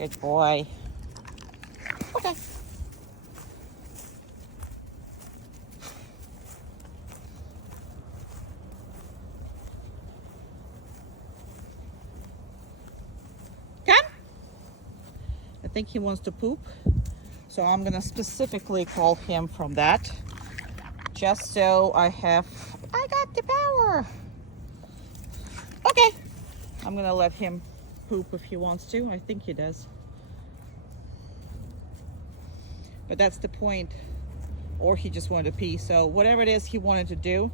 Good boy. Okay. Come. I think he wants to poop. So I'm gonna specifically call him from that. Just so I got the power. Okay. I'm gonna let him poop if he wants to. I think he does. But that's the point. Or he just wanted to pee. So whatever it is he wanted to do,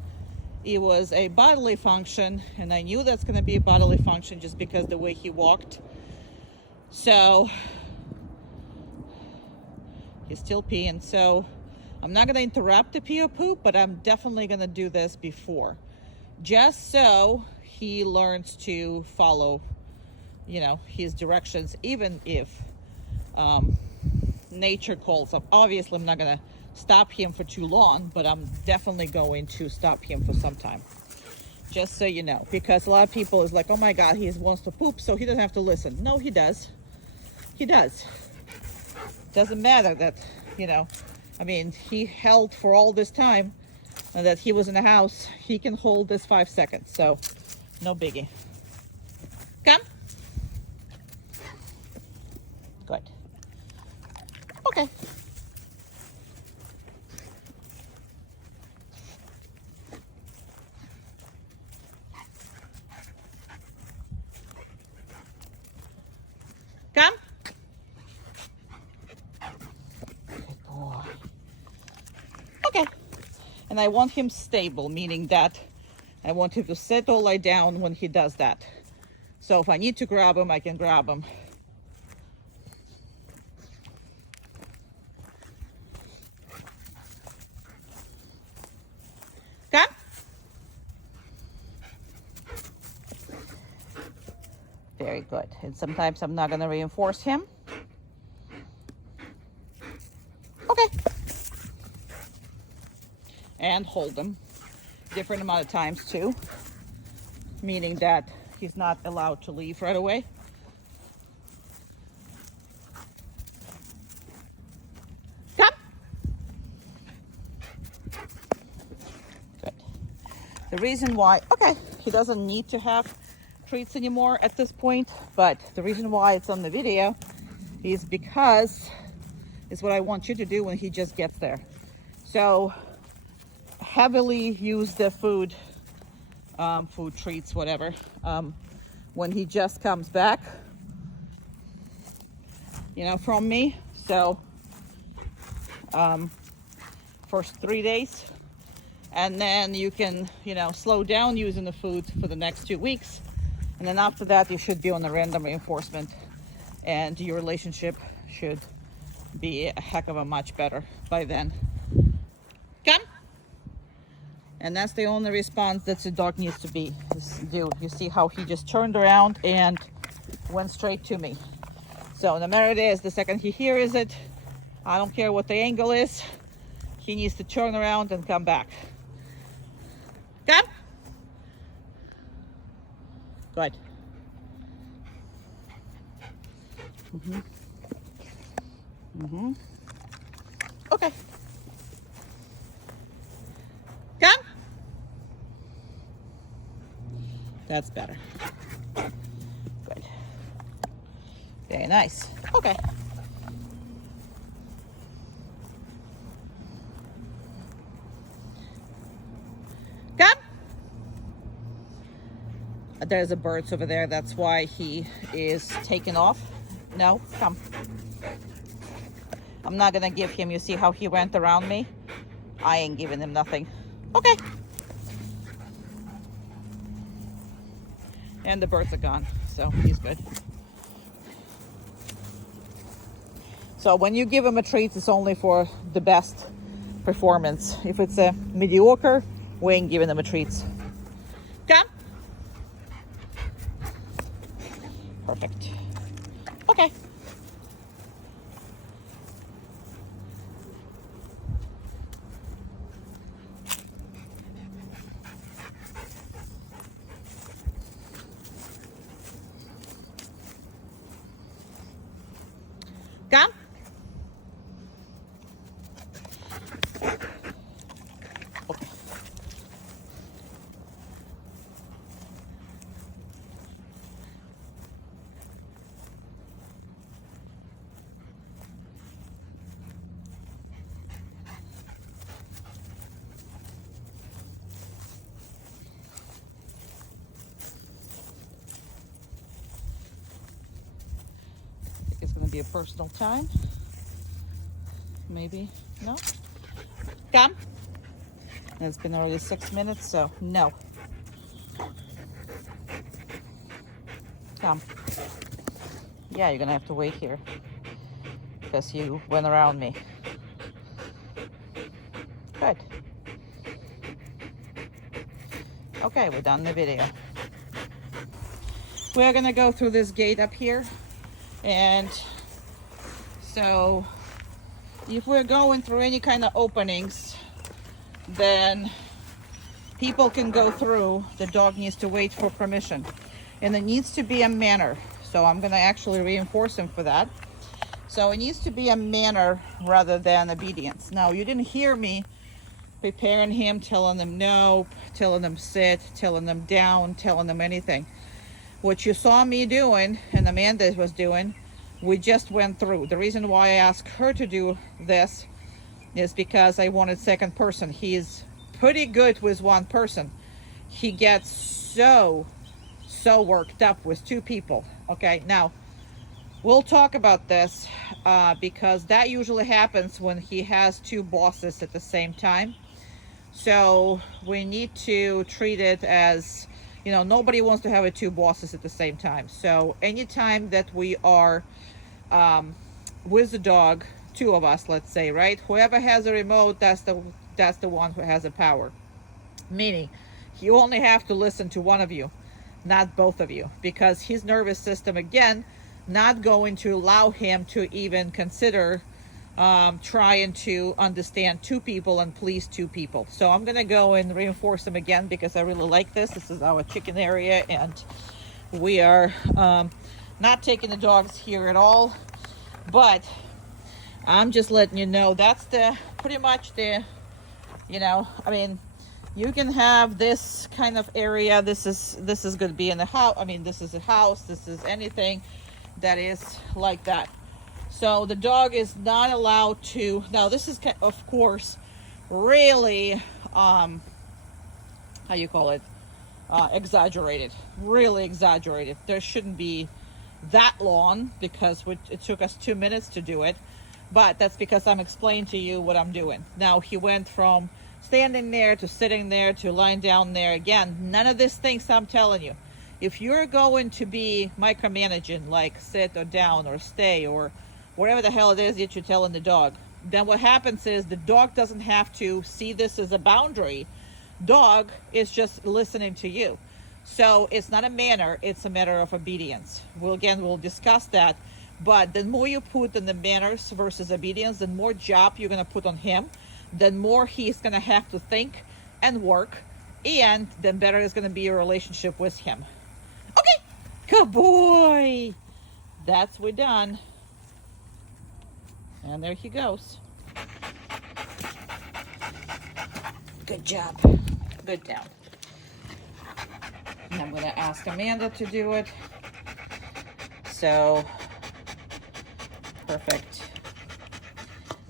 it was a bodily function. And I knew that's gonna be a bodily function just because the way he walked. So he's still peeing. So I'm not gonna interrupt the pee or poop, but I'm definitely gonna do this before. Just so he learns to follow, his directions, even if nature calls up. Obviously, I'm not gonna stop him for too long, but I'm definitely going to stop him for some time. Just so you know, because a lot of people is like, oh my God, he wants to poop, so he doesn't have to listen. No, he does. He does. Doesn't matter that, he held for all this time that he was in the house. He can hold this 5 seconds, so no biggie. Come. Good. Okay. Come. Good boy. Okay. And I want him stable, meaning that I want him to sit or lie down when he does that. So if I need to grab him, I can grab him. Come. Very good. And sometimes I'm not going to reinforce him. Okay. And hold him. Different amount of times too. Meaning that he's not allowed to leave right away. Come. Good. The reason why, he doesn't need to have treats anymore at this point, but the reason why it's on the video is because it's what I want you to do when he just gets there. So heavily use the food treats, whatever, when he just comes back, from me. So first 3 days, and then you can, slow down using the food for the next 2 weeks. And then after that, you should be on a random reinforcement, and your relationship should be a heck of a much better by then. Come. And that's the only response that the dog needs to do. You see how he just turned around and went straight to me. So no matter it is, the second he hears it, I don't care what the angle is, he needs to turn around and come back. Come. Good. Okay. Come. That's better. Good. Very nice. Okay. Come. There's a bird over there. That's why he is taking off. No, come. I'm not gonna give him, you see how he went around me? I ain't giving him nothing. Okay. And the birds are gone, so he's good. So when you give him a treat, it's only for the best performance. If it's a mediocre, we ain't giving them a treats. Come. Perfect. Okay. it's going to be a personal time. Maybe. No? Come. And it's been already 6 minutes, so no. Come. Yeah, you're going to have to wait here because you went around me. Good. Okay, we're done the video. We're gonna go through this gate up here, and so if we're going through any kind of openings, then people can go through. The dog needs to wait for permission, and it needs to be a manner. So I'm gonna actually reinforce him for that. So it needs to be a manner rather than obedience. Now, you didn't hear me preparing him, telling them no, telling them sit, telling them down, telling them anything. What you saw me doing and Amanda was doing, we just went through. The reason why I asked her to do this is because I wanted second person. He's pretty good with one person. He gets so worked up with two people. Okay, now we'll talk about this because that usually happens when he has two bosses at the same time. So we need to treat it as, you know, nobody wants to have two bosses at the same time. So anytime that we are with the dog, two of us, let's say, right? Whoever has a remote, that's the one who has the power. Meaning, you only have to listen to one of you, not both of you, because his nervous system, again, not going to allow him to even consider trying to understand two people and please two people. So I'm gonna go and reinforce them again because I really like this. This is our chicken area, and we are not taking the dogs here at all, but I'm just letting you know that's the pretty much the, you know, I mean, you can have this kind of area. This is going to be in the house. I mean, this is a house. This is anything that is like that. So the dog is not allowed to. Now this is, of course, really how you call it, exaggerated. Really exaggerated. There shouldn't be that long because it took us 2 minutes to do it. But that's because I'm explaining to you what I'm doing. Now he went from standing there to sitting there to lying down there. Again, none of these things I'm telling you. If you're going to be micromanaging, like sit or down or stay or whatever the hell it is that you're telling the dog, then what happens is the dog doesn't have to see this as a boundary. Dog is just listening to you. So it's not a manner, it's a matter of obedience. We'll discuss that. But the more you put in the manners versus obedience, the more job you're going to put on him, then more he's going to have to think and work, and then better is going to be your relationship with him. Okay, good boy. We're done. And there he goes. Good job. Good down. And I'm going to ask Amanda to do it. So, perfect.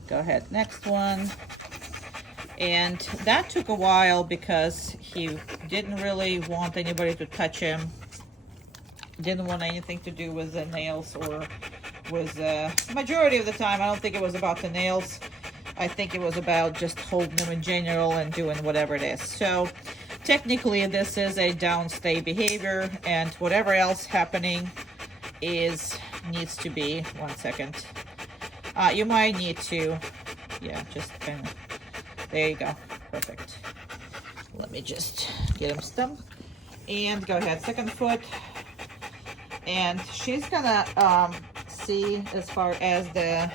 Go ahead, next one. And that took a while because he didn't really want anybody to touch him. Didn't want anything to do with the nails or with majority of the time. I don't think it was about the nails. I think it was about just holding them in general and doing whatever it is. So technically this is a downstay behavior, and whatever else happening needs to be, 1 second. You might need to, yeah, just kind of, there you go, perfect. Let me just get him stumped. And go ahead, second foot. And she's gonna see as far as the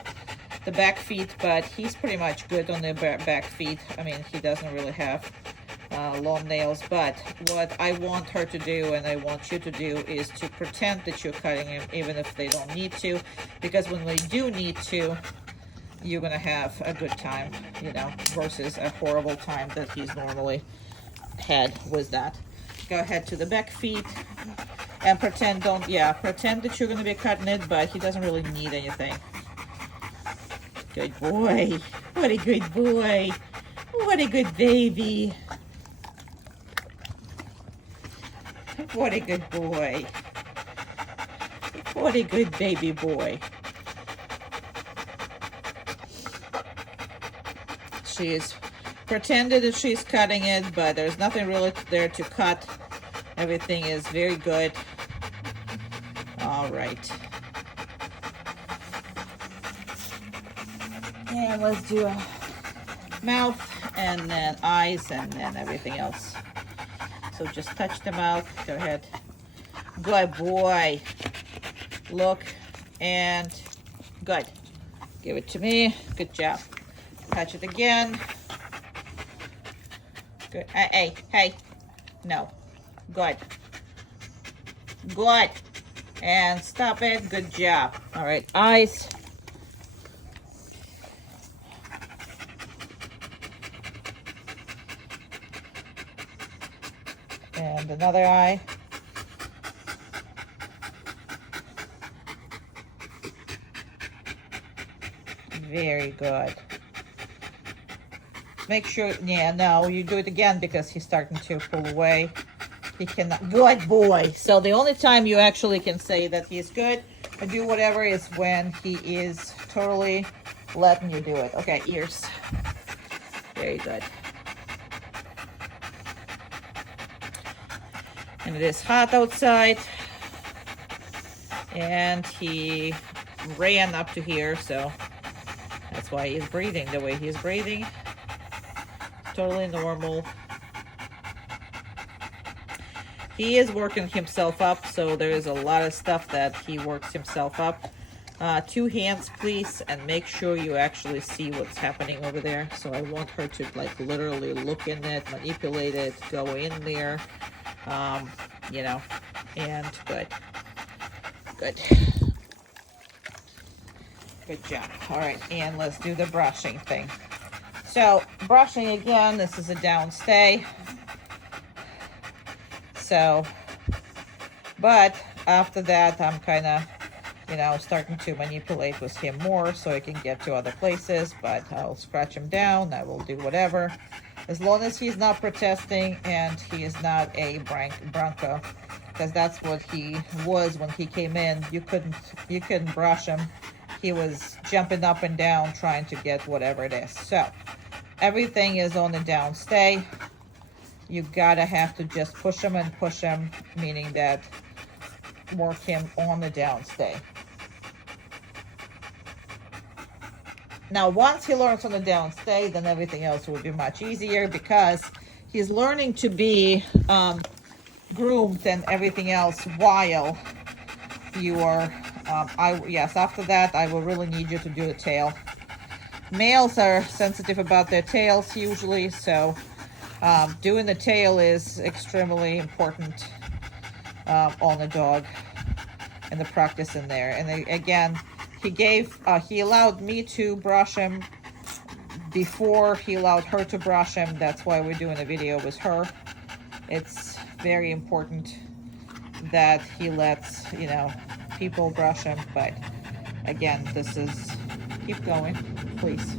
back feet, but he's pretty much good on the back feet. I mean, he doesn't really have long nails, but what I want her to do and I want you to do is to pretend that you're cutting him even if they don't need to, because when they do need to, you're gonna have a good time, you know, versus a horrible time that he's normally had with that. Go ahead to the back feet and pretend that you're gonna be cutting it, but he doesn't really need anything. Good boy. What a good boy. What a good baby. What a good boy. What a good baby boy. She's pretended that she's cutting it, but there's nothing really there to cut. Everything is very good. All right. And let's do a mouth and then eyes and then everything else. So just touch the mouth. Go ahead. Good boy. Look and good. Give it to me. Good job. Touch it again. Good. Hey, hey. No. Good. Good. And stop it. Good job. All right. Eyes. And another eye. Very good. Make sure, yeah, no, you do it again because he's starting to pull away. He cannot, good boy. So the only time you actually can say that he's good or do whatever is when he is totally letting you do it. Okay, ears. Very good. And it is hot outside. And he ran up to here, so that's why he's breathing the way he's breathing. Totally normal. He is working himself up, so there is a lot of stuff that he works himself up. 2 hands, please, and make sure you actually see what's happening over there. So I want her to like literally look in it, manipulate it, go in there, you know, and good. Good. Good job. All right, and let's do the brushing thing. So brushing again, this is a downstay. So, but after that, I'm kind of, you know, starting to manipulate with him more so I can get to other places, but I'll scratch him down. I will do whatever. As long as he's not protesting and he is not a bronco, because that's what he was when he came in. You couldn't brush him. He was jumping up and down trying to get whatever it is. So everything is on the downstay. You gotta have to just push him and push him, meaning that work him on the downstay. Now, once he learns on the downstay, then everything else will be much easier because he's learning to be groomed and everything else while you are, yes, after that, I will really need you to do the tail. Males are sensitive about their tails usually, so doing the tail is extremely important on the dog and the practice in there. And again, he allowed me to brush him before he allowed her to brush him. That's why we're doing a video with her. It's very important that he lets, you know, people brush him. But again, this is, keep going, please.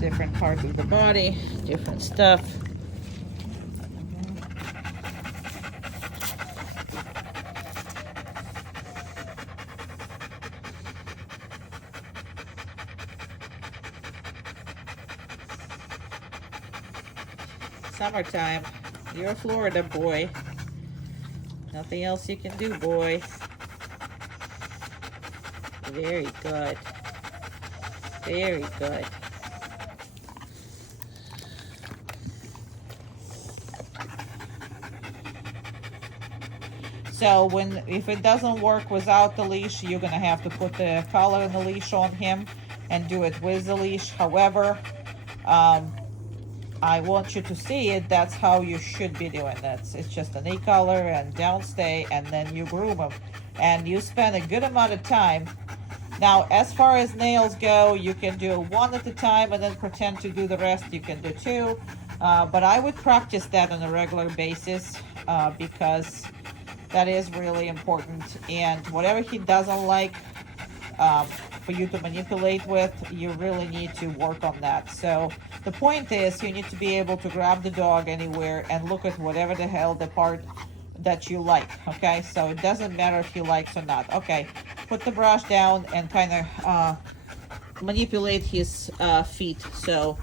Different parts of the body, different stuff. Summertime. You're a Florida boy. Nothing else you can do, boy. Very good. Very good. So if it doesn't work without the leash, you're gonna have to put the collar and the leash on him and do it with the leash. However, I want you to see it. That's how you should be doing this. It's just a knee collar and downstay, and then you groom him. And you spend a good amount of time. Now, as far as nails go, you can do 1 at a time and then pretend to do the rest. You can do 2. But I would practice that on a regular basis because that is really important. And whatever he doesn't like for you to manipulate with, you really need to work on that. So the point is, you need to be able to grab the dog anywhere and look at whatever the hell the part that you like. Okay, so it doesn't matter if he likes or not. Okay, put the brush down and kind of manipulate his feet. So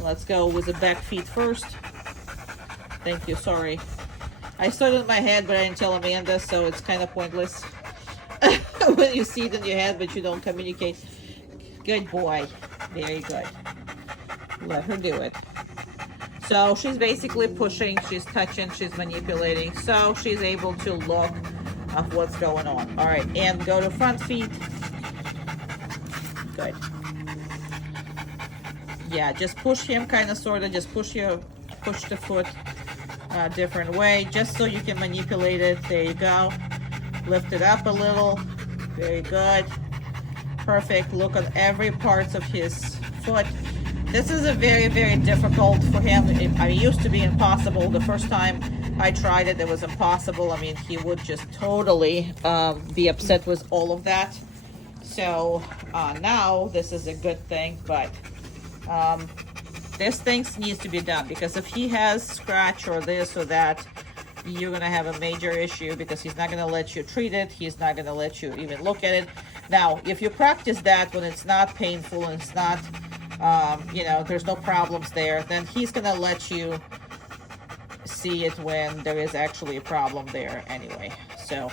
let's go with the back feet first. Thank you, sorry. I started in my head, but I didn't tell Amanda, so it's kind of pointless when you see it in your head, but you don't communicate. Good boy. Very good. Let her do it. So she's basically pushing, she's touching, she's manipulating, so she's able to look at what's going on. All right, and go to front feet. Good. Yeah, just push him, kind of, sort of, just push the foot a different way, just so you can manipulate it. There you go. Lift it up a little. Very good. Perfect. Look at every part of his foot. This is a very, very difficult for him. It used to be impossible. The first time I tried it, it was impossible. I mean, he would just totally be upset with all of that. So now this is a good thing, but this thing needs to be done, because if he has scratch or this or that, you're gonna have a major issue, because he's not gonna let you treat it. He's not gonna let you even look at it. Now, if you practice that when it's not painful and it's not, you know, there's no problems there, then he's gonna let you see it when there is actually a problem there anyway. So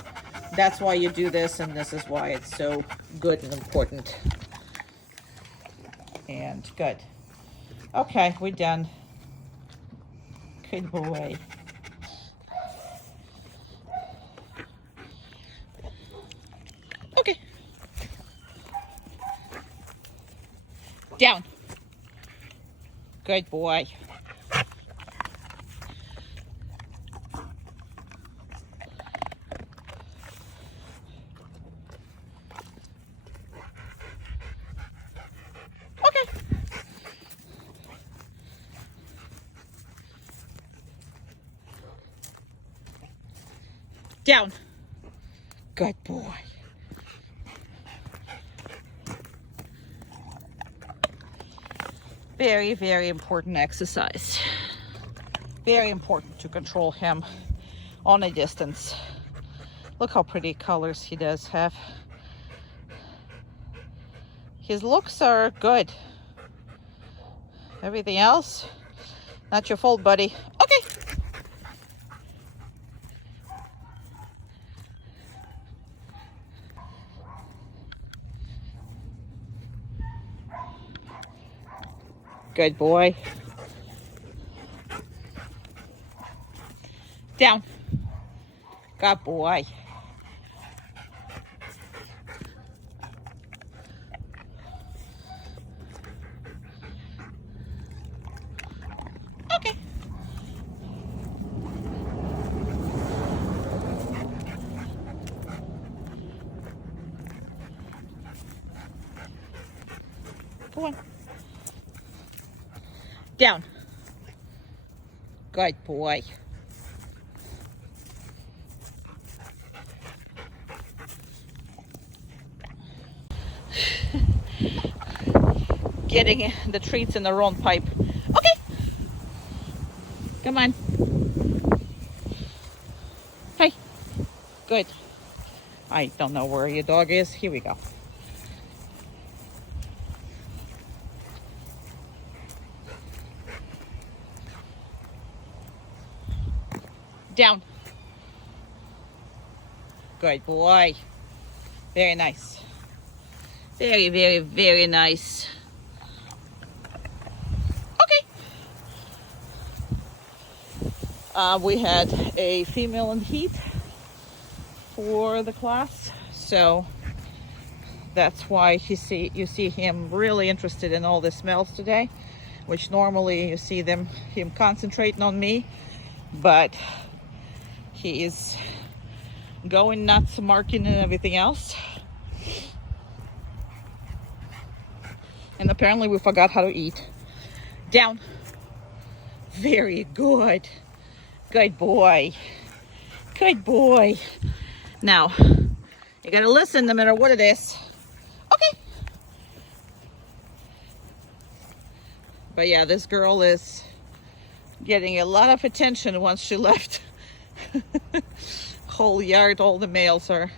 that's why you do this, and this is why it's so good and important. And good. Okay, we're done. Good boy. Okay. Down. Good boy. Okay. Down. Good boy. Very, very important exercise. Very important to control him on a distance. Look how pretty colors he does have. His looks are good. Everything else, not your fault, buddy. Okay. Good boy. Down. Good boy. Okay. Go on. Down. Good boy. Getting the treats in the wrong pipe. Okay. Come on. Hey. Good. I don't know where your dog is. Here we go. Down. Good boy. Very nice. Very, very, very nice. Okay. We had a female in heat for the class, so that's why you see him really interested in all the smells today, which normally you see him concentrating on me, but he is going nuts, marking and everything else. And apparently we forgot how to eat. Down. Very good. Good boy. Good boy. Now, you gotta listen no matter what it is. Okay. But yeah, this girl is getting a lot of attention once she left. Whole yard, all the males are...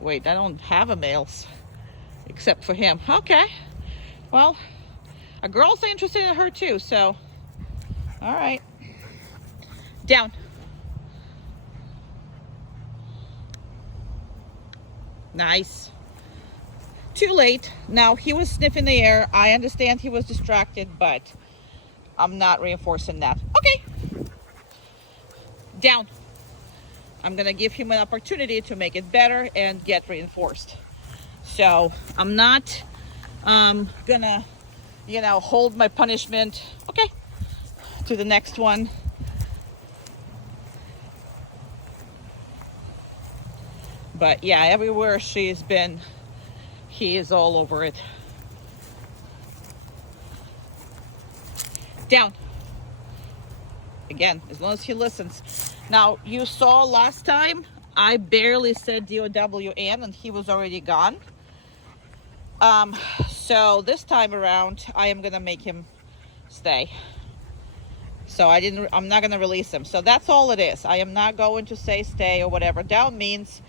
Wait, I don't have a males. except for him. Okay, well, a girl's interested in her too, so all right. Down. Nice. Too late. Now, he was sniffing the air. I understand he was distracted, but I'm not reinforcing that. Okay. Down. I'm gonna give him an opportunity to make it better and get reinforced. So I'm not gonna, hold my punishment. Okay. To the next one. But yeah, everywhere she's been, he is all over it. Down. Again, as long as he listens. Now, you saw last time, I barely said DOWN and he was already gone. So this time around, I am gonna make him stay. So I'm not gonna release him. So that's all it is. I am not going to say stay or whatever. Down means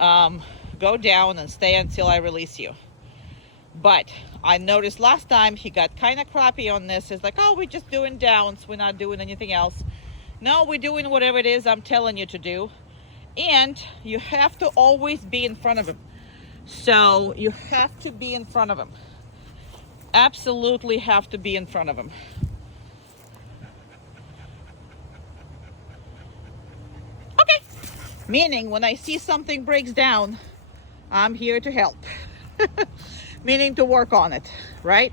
go down and stay until I release you. But I noticed last time he got kind of crappy on this. It's like, oh, we're just doing downs. We're not doing anything else. No, we're doing whatever it is I'm telling you to do. And you have to always be in front of him. So you have to be in front of him. Absolutely have to be in front of him. Okay. Meaning when I see something breaks down, I'm here to help. Meaning to work on it, right?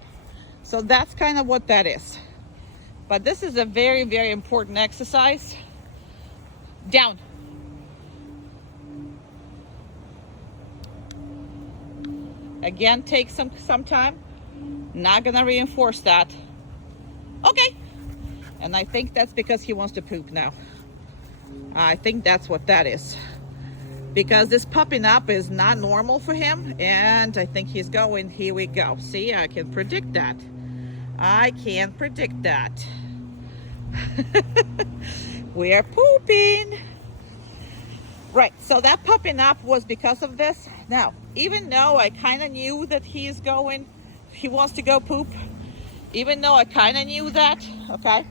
So that's kind of what that is. But this is a very, very important exercise. Down. Again, take some time. Not gonna reinforce that. Okay. And I think that's because he wants to poop now. I think that's what that is. Because this pupping up is not normal for him. And I think he's going. Here we go. See, I can predict that. I can predict that. We are pooping. Right, so that pupping up was because of this. Now, even though I kind of knew that he wants to go poop, even though I kind of knew that, okay,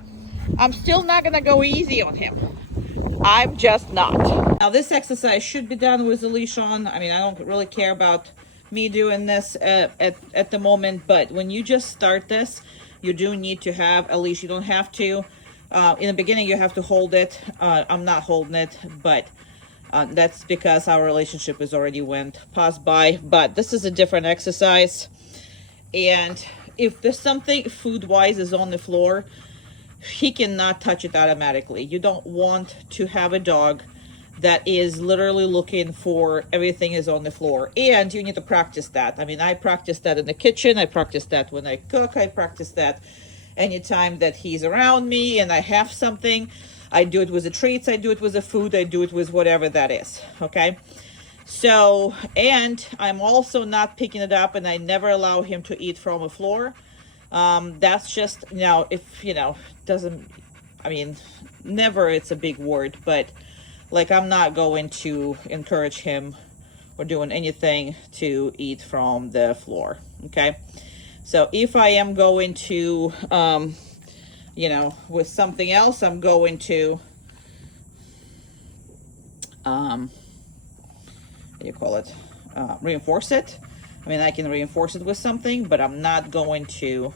I'm still not going to go easy on him. I'm just not. Now, this exercise should be done with the leash on. I mean, I don't really care about me doing this at the moment, but when you just start this, you do need to have a leash. You don't have to. In the beginning, you have to hold it. I'm not holding it, but that's because our relationship has already went past by. But this is a different exercise. And if there's something food-wise is on the floor, he cannot touch it automatically. You don't want to have a dog that is literally looking for everything is on the floor. And you need to practice that. I mean, I practice that in the kitchen. I practice that when I cook. I practice that anytime that he's around me and I have something. I do it with the treats. I do it with the food. I do it with whatever that is. Okay. So, and I'm also not picking it up, and I never allow him to eat from the floor. That's just, if, doesn't, I mean, never, it's a big word, but like, I'm not going to encourage him or doing anything to eat from the floor. Okay. So if I am going to, with something else, I'm going to, reinforce it. I mean, I can reinforce it with something, but I'm not going to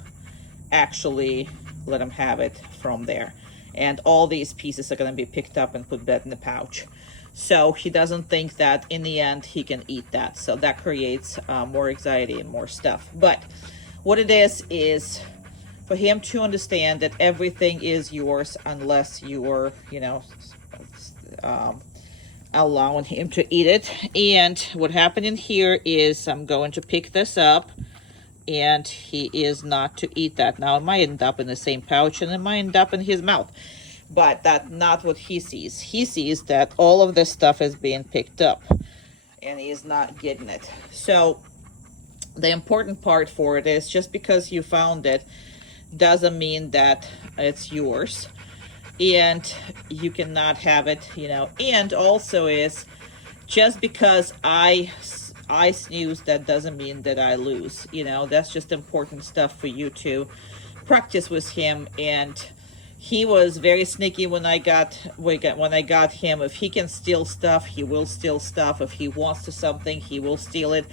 actually let him have it from there. And all these pieces are going to be picked up and put back in the pouch. So he doesn't think that in the end he can eat that. So that creates more anxiety and more stuff. But what it is for him to understand that everything is yours unless you're, allowing him to eat it. And what happened in here is I'm going to pick this up, and he is not to eat that. Now, it might end up in the same pouch, and it might end up in his mouth. But that's not what he sees. He sees that all of this stuff is being picked up, and he is not getting it. So the important part for it is just because you found it doesn't mean that it's yours. And you cannot have it, and also is just because I I snooze, that doesn't mean that I lose. You know, that's just important stuff for you to practice with him. And he was very sneaky when I got him. If he can steal stuff, he will steal stuff. If he wants to something, he will steal it.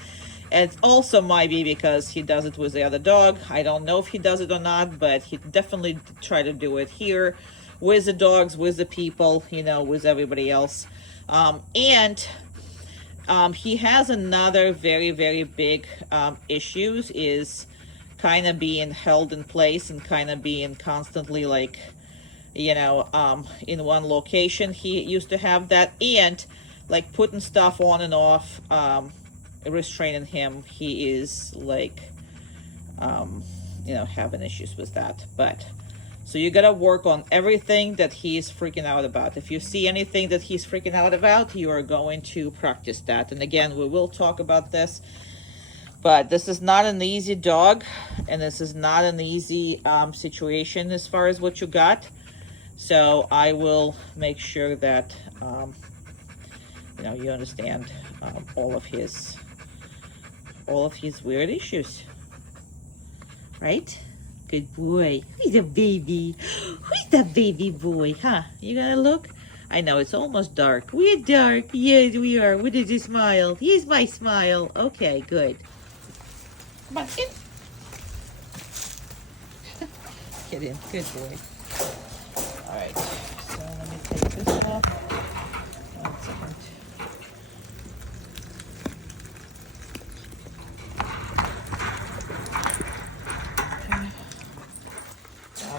And also might be because he does it with the other dog. I don't know if he does it or not, but he definitely try to do it here with the dogs, with the people, you know, with everybody else. And he has another very, very big issues is kind of being held in place and kind of being constantly like, you know, in one location. He used to have that, and like putting stuff on and off, restraining him. He is like, you know, having issues with that. But so you gotta work on everything that he's freaking out about. If you see anything that he's freaking out about, you are going to practice that. And again, we will talk about this, but this is not an easy dog, and this is not an easy situation as far as what you got. So I will make sure that you know, you understand all of his weird issues, right? Good boy. He's a baby. Who's the baby boy, huh? You gotta look. I know it's almost dark. We're dark. Yes, we are. What is your smile? Here's my smile. Okay, good. Come on, in. Get in. Good boy. All right. So let me take this off. 1 second.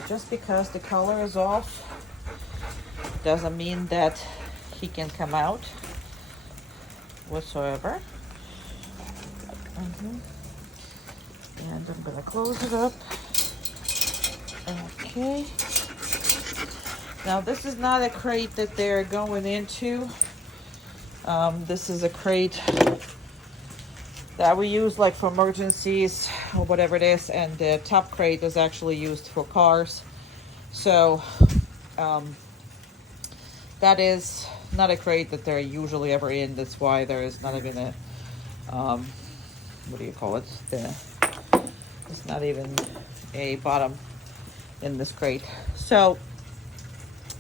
Just because the color is off doesn't mean that he can come out whatsoever. And I'm gonna close it up. Okay. Now this is not a crate that they're going into. This is a crate that we use like for emergencies or whatever it is, and the top crate is actually used for cars. So that is not a crate that they're usually ever in. That's why there is not even a what do you call it? It's not even a bottom in this crate. So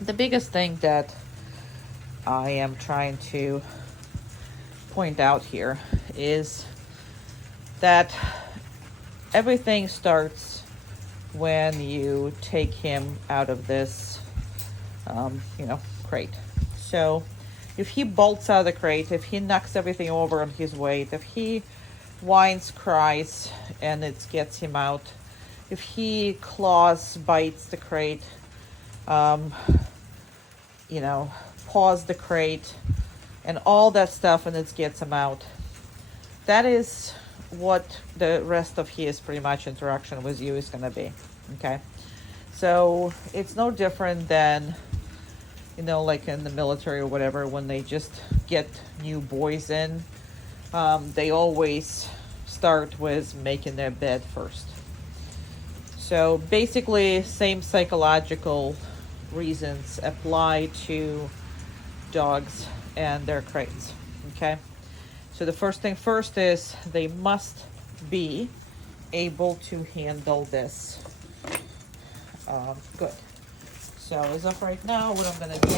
the biggest thing that I am trying to point out here is that everything starts when you take him out of this, you know, crate. So if he bolts out of the crate, if he knocks everything over on his weight, if he whines, cries, and it gets him out, if he claws, bites the crate, you know, paws the crate, and all that stuff, and it gets him out, that is what the rest of his pretty much interaction with you is going to be. Okay, so it's no different than, you know, like in the military or whatever, when they just get new boys in, they always start with making their bed first. So basically same psychological reasons apply to dogs and their crates. Okay, so the first thing first is they must be able to handle this. Good. So as of right now, what I'm going to do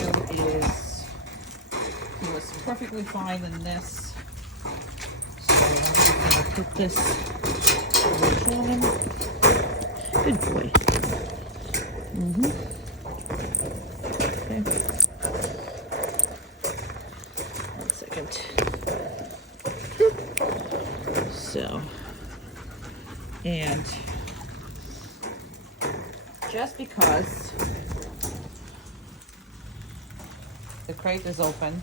is, he was perfectly fine in this. So I'm just going to put this on him. Good boy. Okay. 1 second. So, and just because the crate is open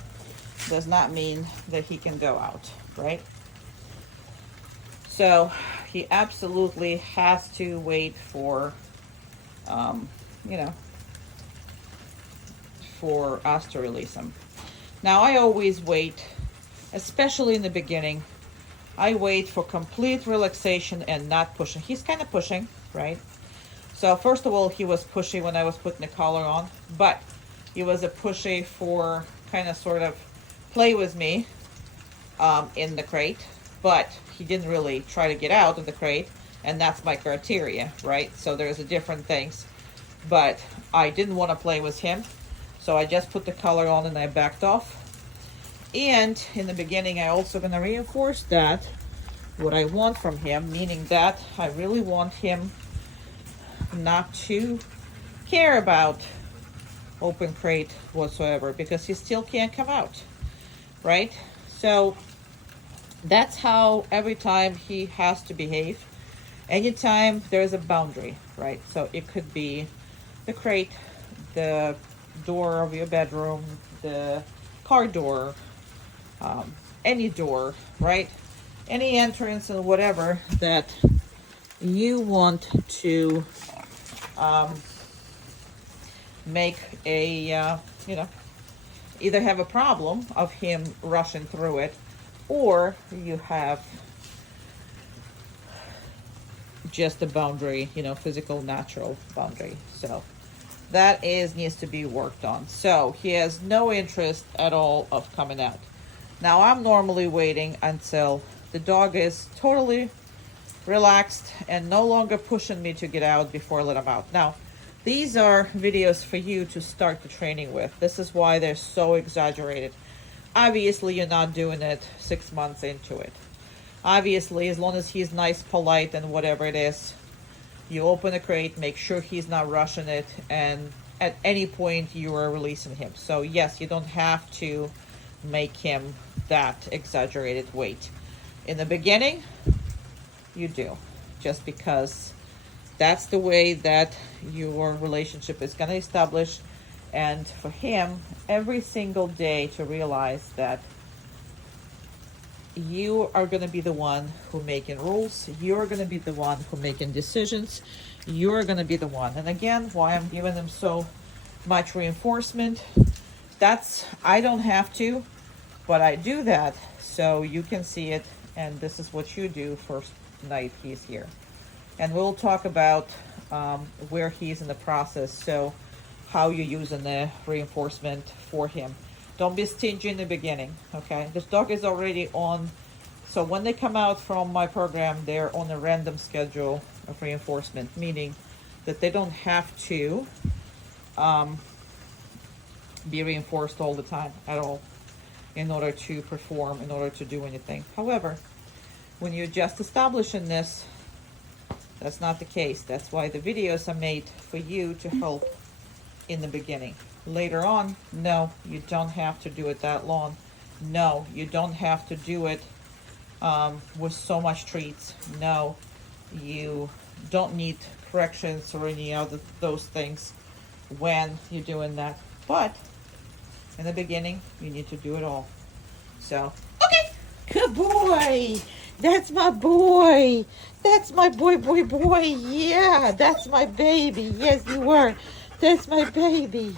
does not mean that he can go out, right? So he absolutely has to wait for, you know, for us to release him. Now I always wait, especially in the beginning, I wait for complete relaxation and not pushing. He's kind of pushing, right? So first of all, he was pushy when I was putting the collar on, but he was a pushy for kind of sort of play with me in the crate. but he didn't really try to get out of the crate, and that's my criteria, right? So there's a different things, but I didn't want to play with him, so I just put the collar on and I backed off. And in the beginning, I also gonna reinforce that what I want from him, meaning that I really want him not to care about open crate whatsoever, because he still can't come out, right? So that's how every time he has to behave. Anytime there's a boundary, right? So it could be the crate, the door of your bedroom, the car door, any door, right? Any entrance and whatever that you want to make a, either have a problem of him rushing through it, or you have just a boundary, physical, natural boundary. So that needs to be worked on. So he has no interest at all of coming out. Now I'm normally waiting until the dog is totally relaxed and no longer pushing me to get out before I let him out. Now, these are videos for you to start the training with. This is why they're so exaggerated. Obviously, you're not doing it 6 months into it. Obviously, as long as he's nice, polite, and whatever it is, you open the crate, make sure he's not rushing it, and at any point you are releasing him. So yes, you don't have to make him that exaggerated weight. In the beginning, you do, just because that's the way that your relationship is going to establish. And for him, every single day to realize that you are going to be the one who making rules, you're going to be the one who making decisions, you're going to be the one. And again, why I'm giving them so much reinforcement, I don't have to, but I do that so you can see it, and this is what you do first night he's here. And we'll talk about where he's in the process, so how you're using the reinforcement for him. Don't be stingy in the beginning, okay? This dog is already on, so when they come out from my program, they're on a random schedule of reinforcement, meaning that they don't have to be reinforced all the time at all in order to perform, in order to do anything. However, when you're just establishing this, that's not the case. That's why the videos are made for you to help in the beginning. Later on, no, you don't have to do it that long. No, you don't have to do it with so much treats. No, you don't need corrections or any of those things when you're doing that. But in the beginning, you need to do it all. So, okay, good boy. That's my boy. That's my boy. Yeah, that's my baby. Yes, you are. That's my baby.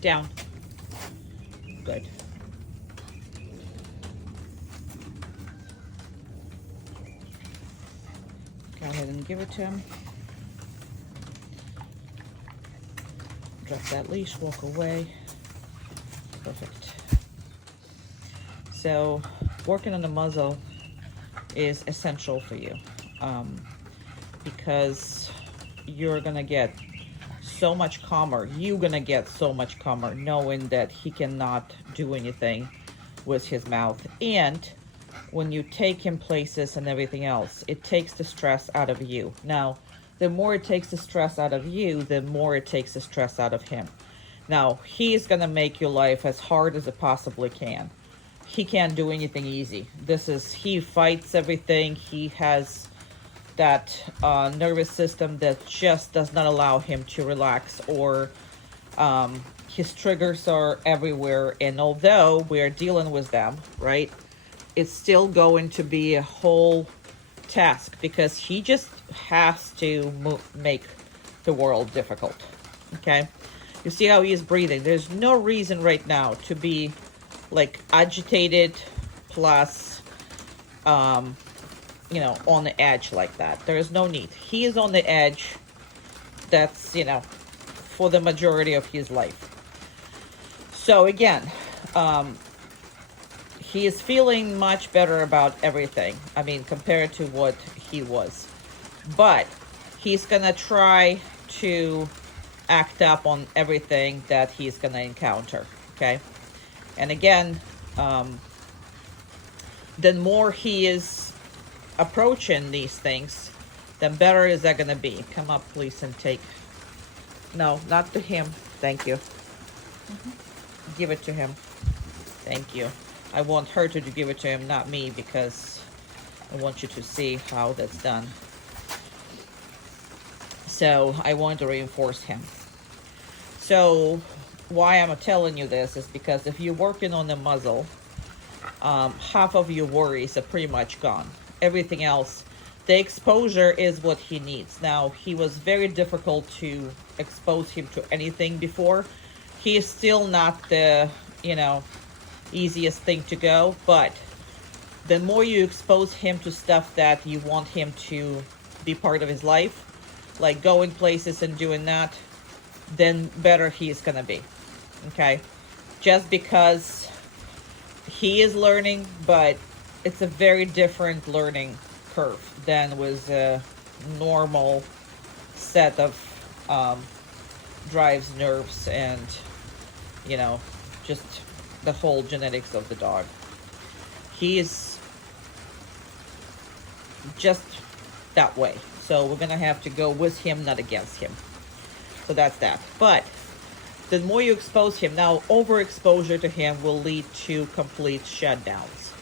Down. Good. Go ahead and give it to him. Drop that leash, walk away. Perfect. So, working on the muzzle is essential for you, because you're gonna get so much calmer. You're gonna get so much calmer knowing that he cannot do anything with his mouth. And when you take him places and everything else, it takes the stress out of you. Now, the more it takes the stress out of you, the more it takes the stress out of him. Now, he's gonna make your life as hard as it possibly can. He can't do anything easy. He fights everything. He has that nervous system that just does not allow him to relax, or his triggers are everywhere. And although we're dealing with them, right, it's still going to be a whole task, because he just has to make the world difficult. Okay, you see how he is breathing. There's no reason right now to be like agitated plus you know, on the edge like that. There is no need. He is on the edge. That's, you know, for the majority of his life. So again, he is feeling much better about everything. I mean, compared to what he was. But he's gonna try to act up on everything that he's gonna encounter. Okay? And again, the more he is approaching these things, then better is that gonna be. Come up, please, and take. No, not to him. Thank you. Give it to him. Thank you. I want her to give it to him, not me, because I want you to see how that's done. So I want to reinforce him. So why I'm telling you this is because if you're working on the muzzle, half of your worries are pretty much gone. Everything else, the exposure is what he needs. Now, he was very difficult to expose him to anything before. He is still not the, you know, easiest thing to go, but the more you expose him to stuff that you want him to be part of his life, like going places and doing that, then better he is gonna be. Okay? Just because he is learning, but it's a very different learning curve than was a normal set of drives, nerves, and, you know, just the whole genetics of the dog. He is just that way. So we're gonna have to go with him, not against him. So that's that. But the more you expose him, now overexposure to him will lead to complete shutdowns.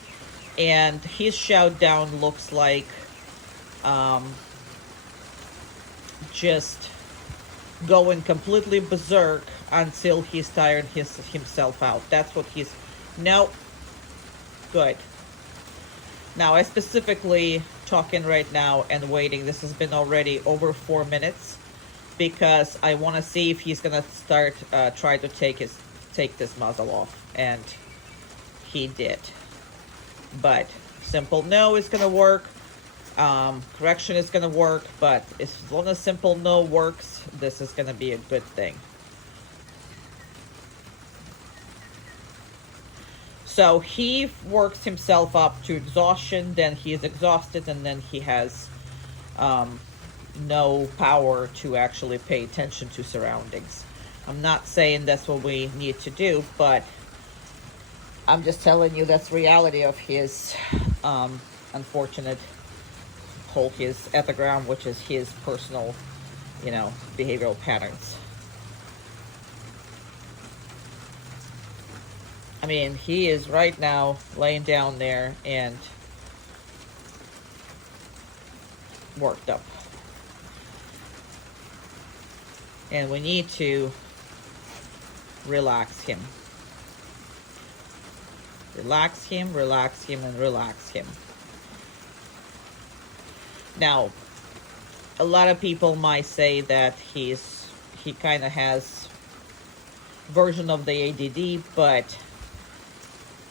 And his shutdown looks like just going completely berserk until he's tired himself out. That's what he's... No. Good. Now, I specifically talking right now and waiting. This has been already over 4 minutes because I want to see if he's gonna start try to take this muzzle off, and he did. But simple no is gonna work. Correction is gonna work, but as long as simple no works, this is gonna be a good thing. So he works himself up to exhaustion, then he is exhausted, and then he has no power to actually pay attention to surroundings. I'm not saying that's what we need to do, but I'm just telling you that's reality of his unfortunate whole his ethogram, which is his personal, you know, behavioral patterns. I mean, he is right now laying down there and worked up. And we need to relax him. Relax him, relax him, and relax him. Now, a lot of people might say that he kind of has version of the ADD, but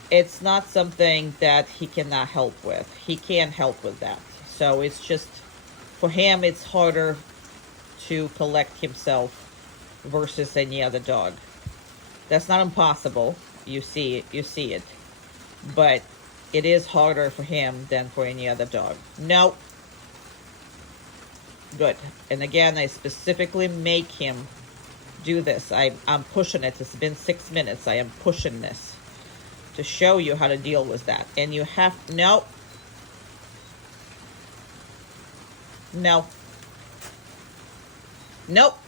it's not something that he cannot help with. He can help with that. So it's just, for him, it's harder to collect himself versus any other dog. That's not impossible. You see it. But it is harder for him than for any other dog. No. Good. And again, I specifically make him do this. I'm pushing it. It's been 6 minutes. I am pushing this to show you how to deal with that. And you have... No. No. Nope.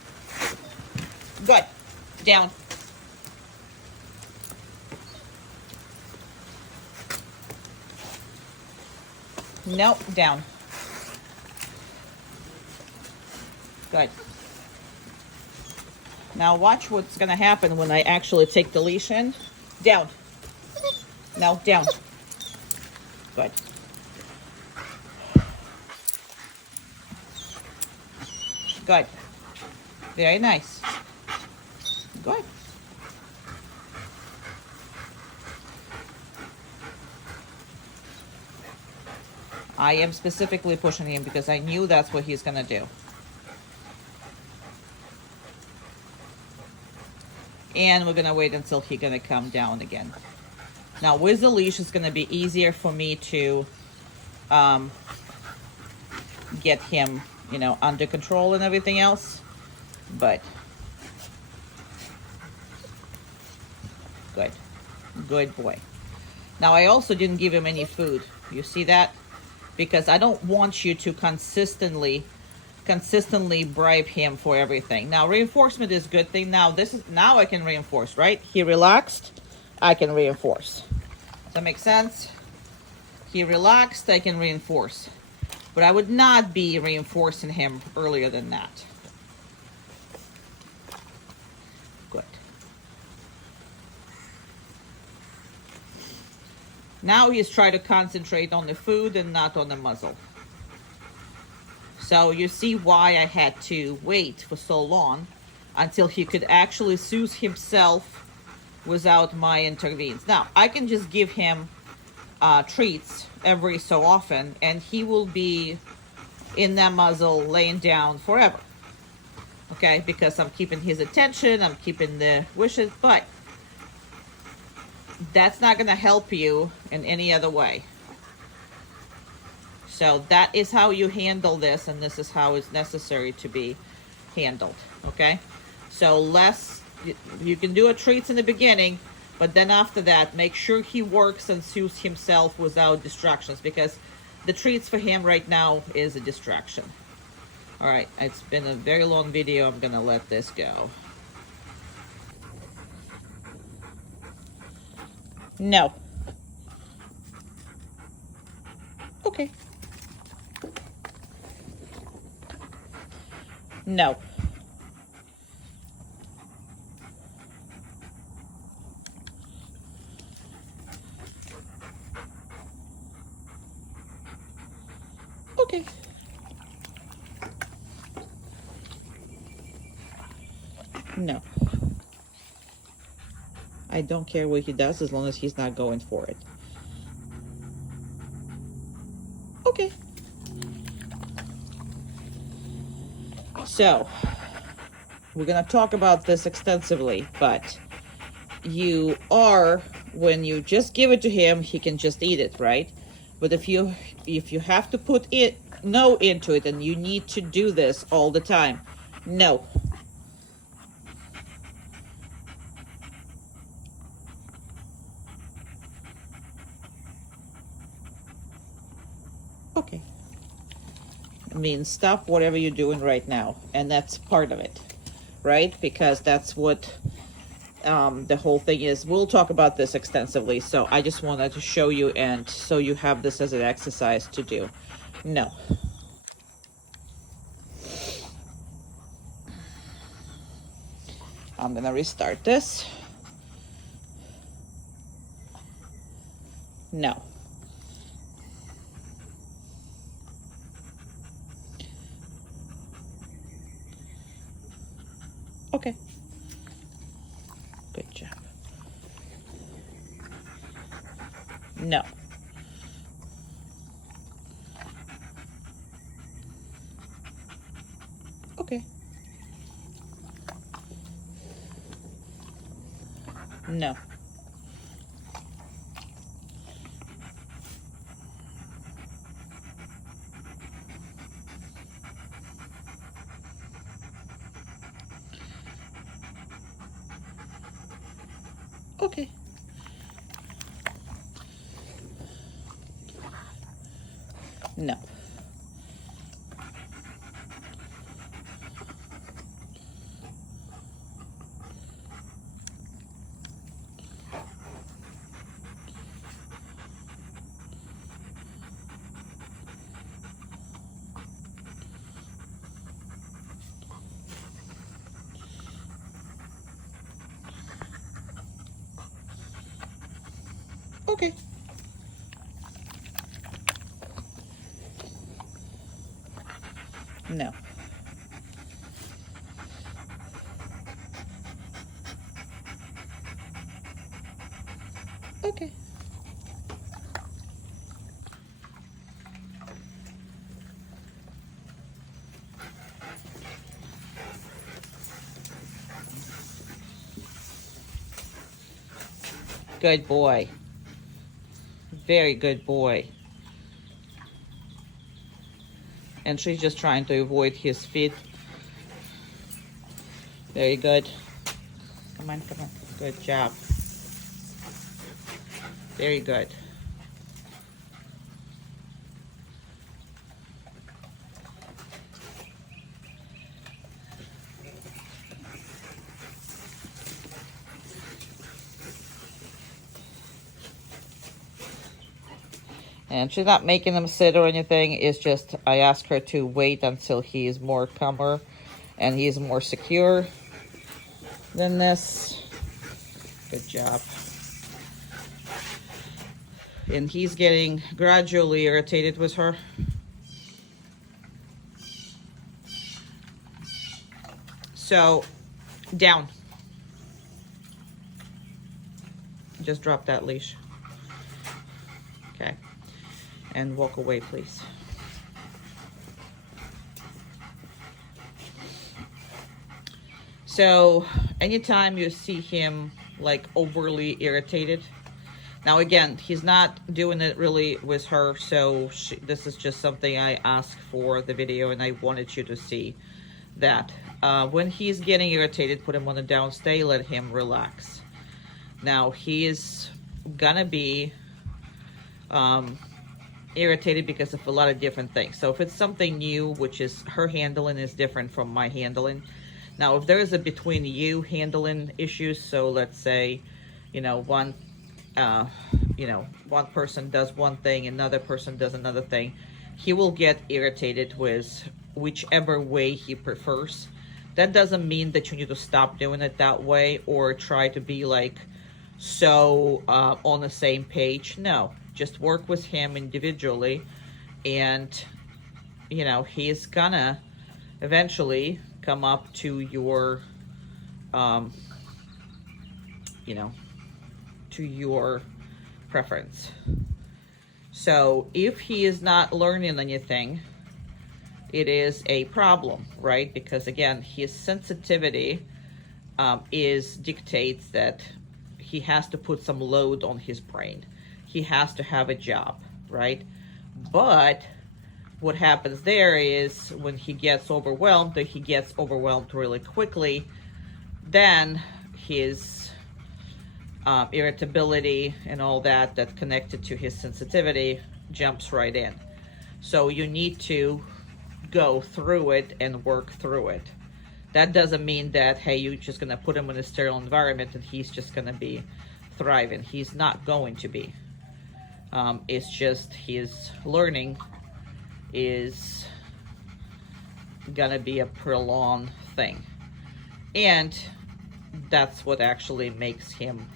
Good. Down. Nope. Down. Good. Now watch what's going to happen when I actually take the leash in. Down. No, down. Good. Good. Very nice. Good. I am specifically pushing him because I knew that's what he's gonna do. And we're gonna wait until he's gonna come down again. Now with the leash, it's gonna be easier for me to get him, you know, under control and everything else. But good, good boy. Now I also didn't give him any food. You see that? Because I don't want you to consistently bribe him for everything. Now reinforcement is a good thing. Now I can reinforce, right? He relaxed, I can reinforce. Does that make sense? He relaxed, I can reinforce. But I would not be reinforcing him earlier than that. Good. Now he's trying to concentrate on the food and not on the muzzle. So you see why I had to wait for so long until he could actually soothe himself without my intervenes. Now, I can just give him treats every so often, and he will be in that muzzle laying down forever. Okay, because I'm keeping his attention, I'm keeping the wishes, but that's not going to help you in any other way. So that is how you handle this, and this is how it's necessary to be handled. Okay, so you can do a treats in the beginning, but then after that, make sure he works and soothes himself without distractions, because the treats for him right now is a distraction. All right, it's been a very long video. I'm gonna let this go. No. Okay. No. Okay. No. I don't care what he does as long as he's not going for it. Okay. So, we're going to talk about this extensively, but when you just give it to him, he can just eat it, right? But if you have to put no into it, and you need to do this all the time, no. Okay. I mean, stop whatever you're doing right now, and that's part of it, right? Because that's what the whole thing is. We'll talk about this extensively, so I just wanted to show you, and so you have this as an exercise to do. No. I'm gonna restart this. No. Okay. Good job. No. Okay. No. Okay. No. Okay. No. Okay. Good boy. Very good boy. And she's just trying to avoid his feet. Very good. Come on, come on. Good job. Very good. And she's not making him sit or anything. It's just I ask her to wait until he is more calmer and he is more secure than this. Good job. And he's getting gradually irritated with her. So, down. Just drop that leash. Okay. And walk away, please. So, anytime you see him like overly irritated, now again, he's not doing it really with her, so this is just something I asked for the video and I wanted you to see that. When he's getting irritated, put him on the down stay, let him relax. Now, he is gonna be irritated because of a lot of different things. So if it's something new, which is her handling is different from my handling. Now, if there is a between you handling issues, so let's say, one person does one thing, another person does another thing, he will get irritated with whichever way he prefers. That doesn't mean that you need to stop doing it that way or try to be like so on the same page. No, just work with him individually, and he's gonna eventually come up to your to your preference. So if he is not learning anything, it is a problem, right? Because again, his sensitivity dictates that he has to put some load on his brain. He has to have a job, right? But what happens there is when he gets overwhelmed, that he gets overwhelmed really quickly, then his irritability and all that's connected to his sensitivity jumps right in. So you need to go through it and work through it. That doesn't mean that, hey, you're just going to put him in a sterile environment and he's just going to be thriving. He's not going to be. It's just his learning is going to be a prolonged thing. And that's what actually makes him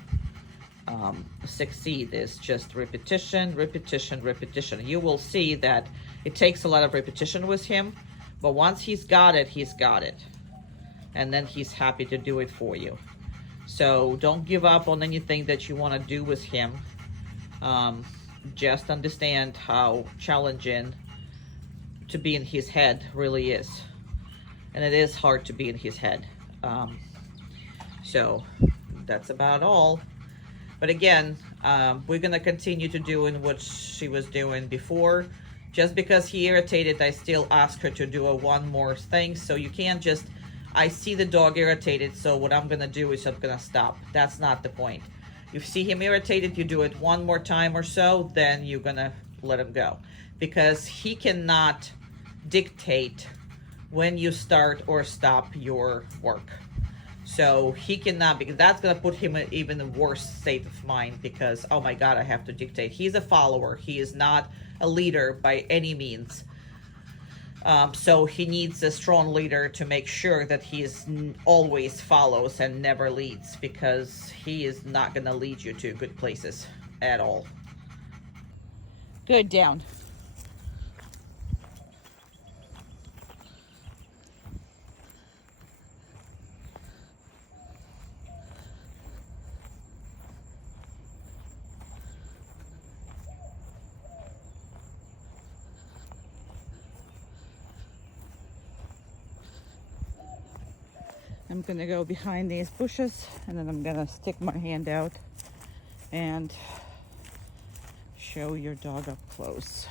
succeed, is just repetition, repetition, repetition. You will see that it takes a lot of repetition with him, but once he's got it, he's got it. And then he's happy to do it for you. So don't give up on anything that you want to do with him. Just understand how challenging to be in his head really is. And it is hard to be in his head. So that's about all. But again, we're going to continue to doing what she was doing before. Just because he irritated, I still ask her to do one more thing. So you can't just, I see the dog irritated, so what I'm going to do is I'm going to stop. That's not the point. You see him irritated, you do it one more time or so, then you're going to let him go. Because he cannot dictate when you start or stop your work. So he cannot, because that's going to put him in even a worse state of mind because, oh my God, I have to dictate. He's a follower. He is not a leader by any means. So he needs a strong leader to make sure that he is always follows and never leads, because he is not going to lead you to good places at all. Good, down. I'm gonna go behind these bushes and then I'm gonna stick my hand out and show your dog up close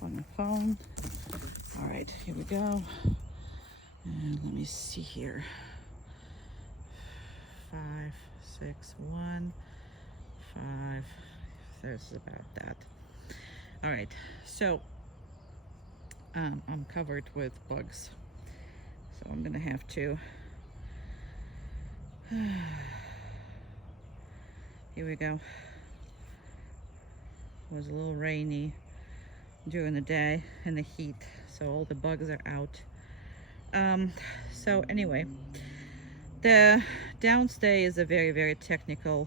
on the phone. All right, here we go. And let me see here. 5, 6, 1, 5. There's about that. All right, so I'm covered with bugs, so I'm gonna have to. Here we go. It was a little rainy during the day and the heat, so all the bugs are out. So anyway, the downstay is a very, very technical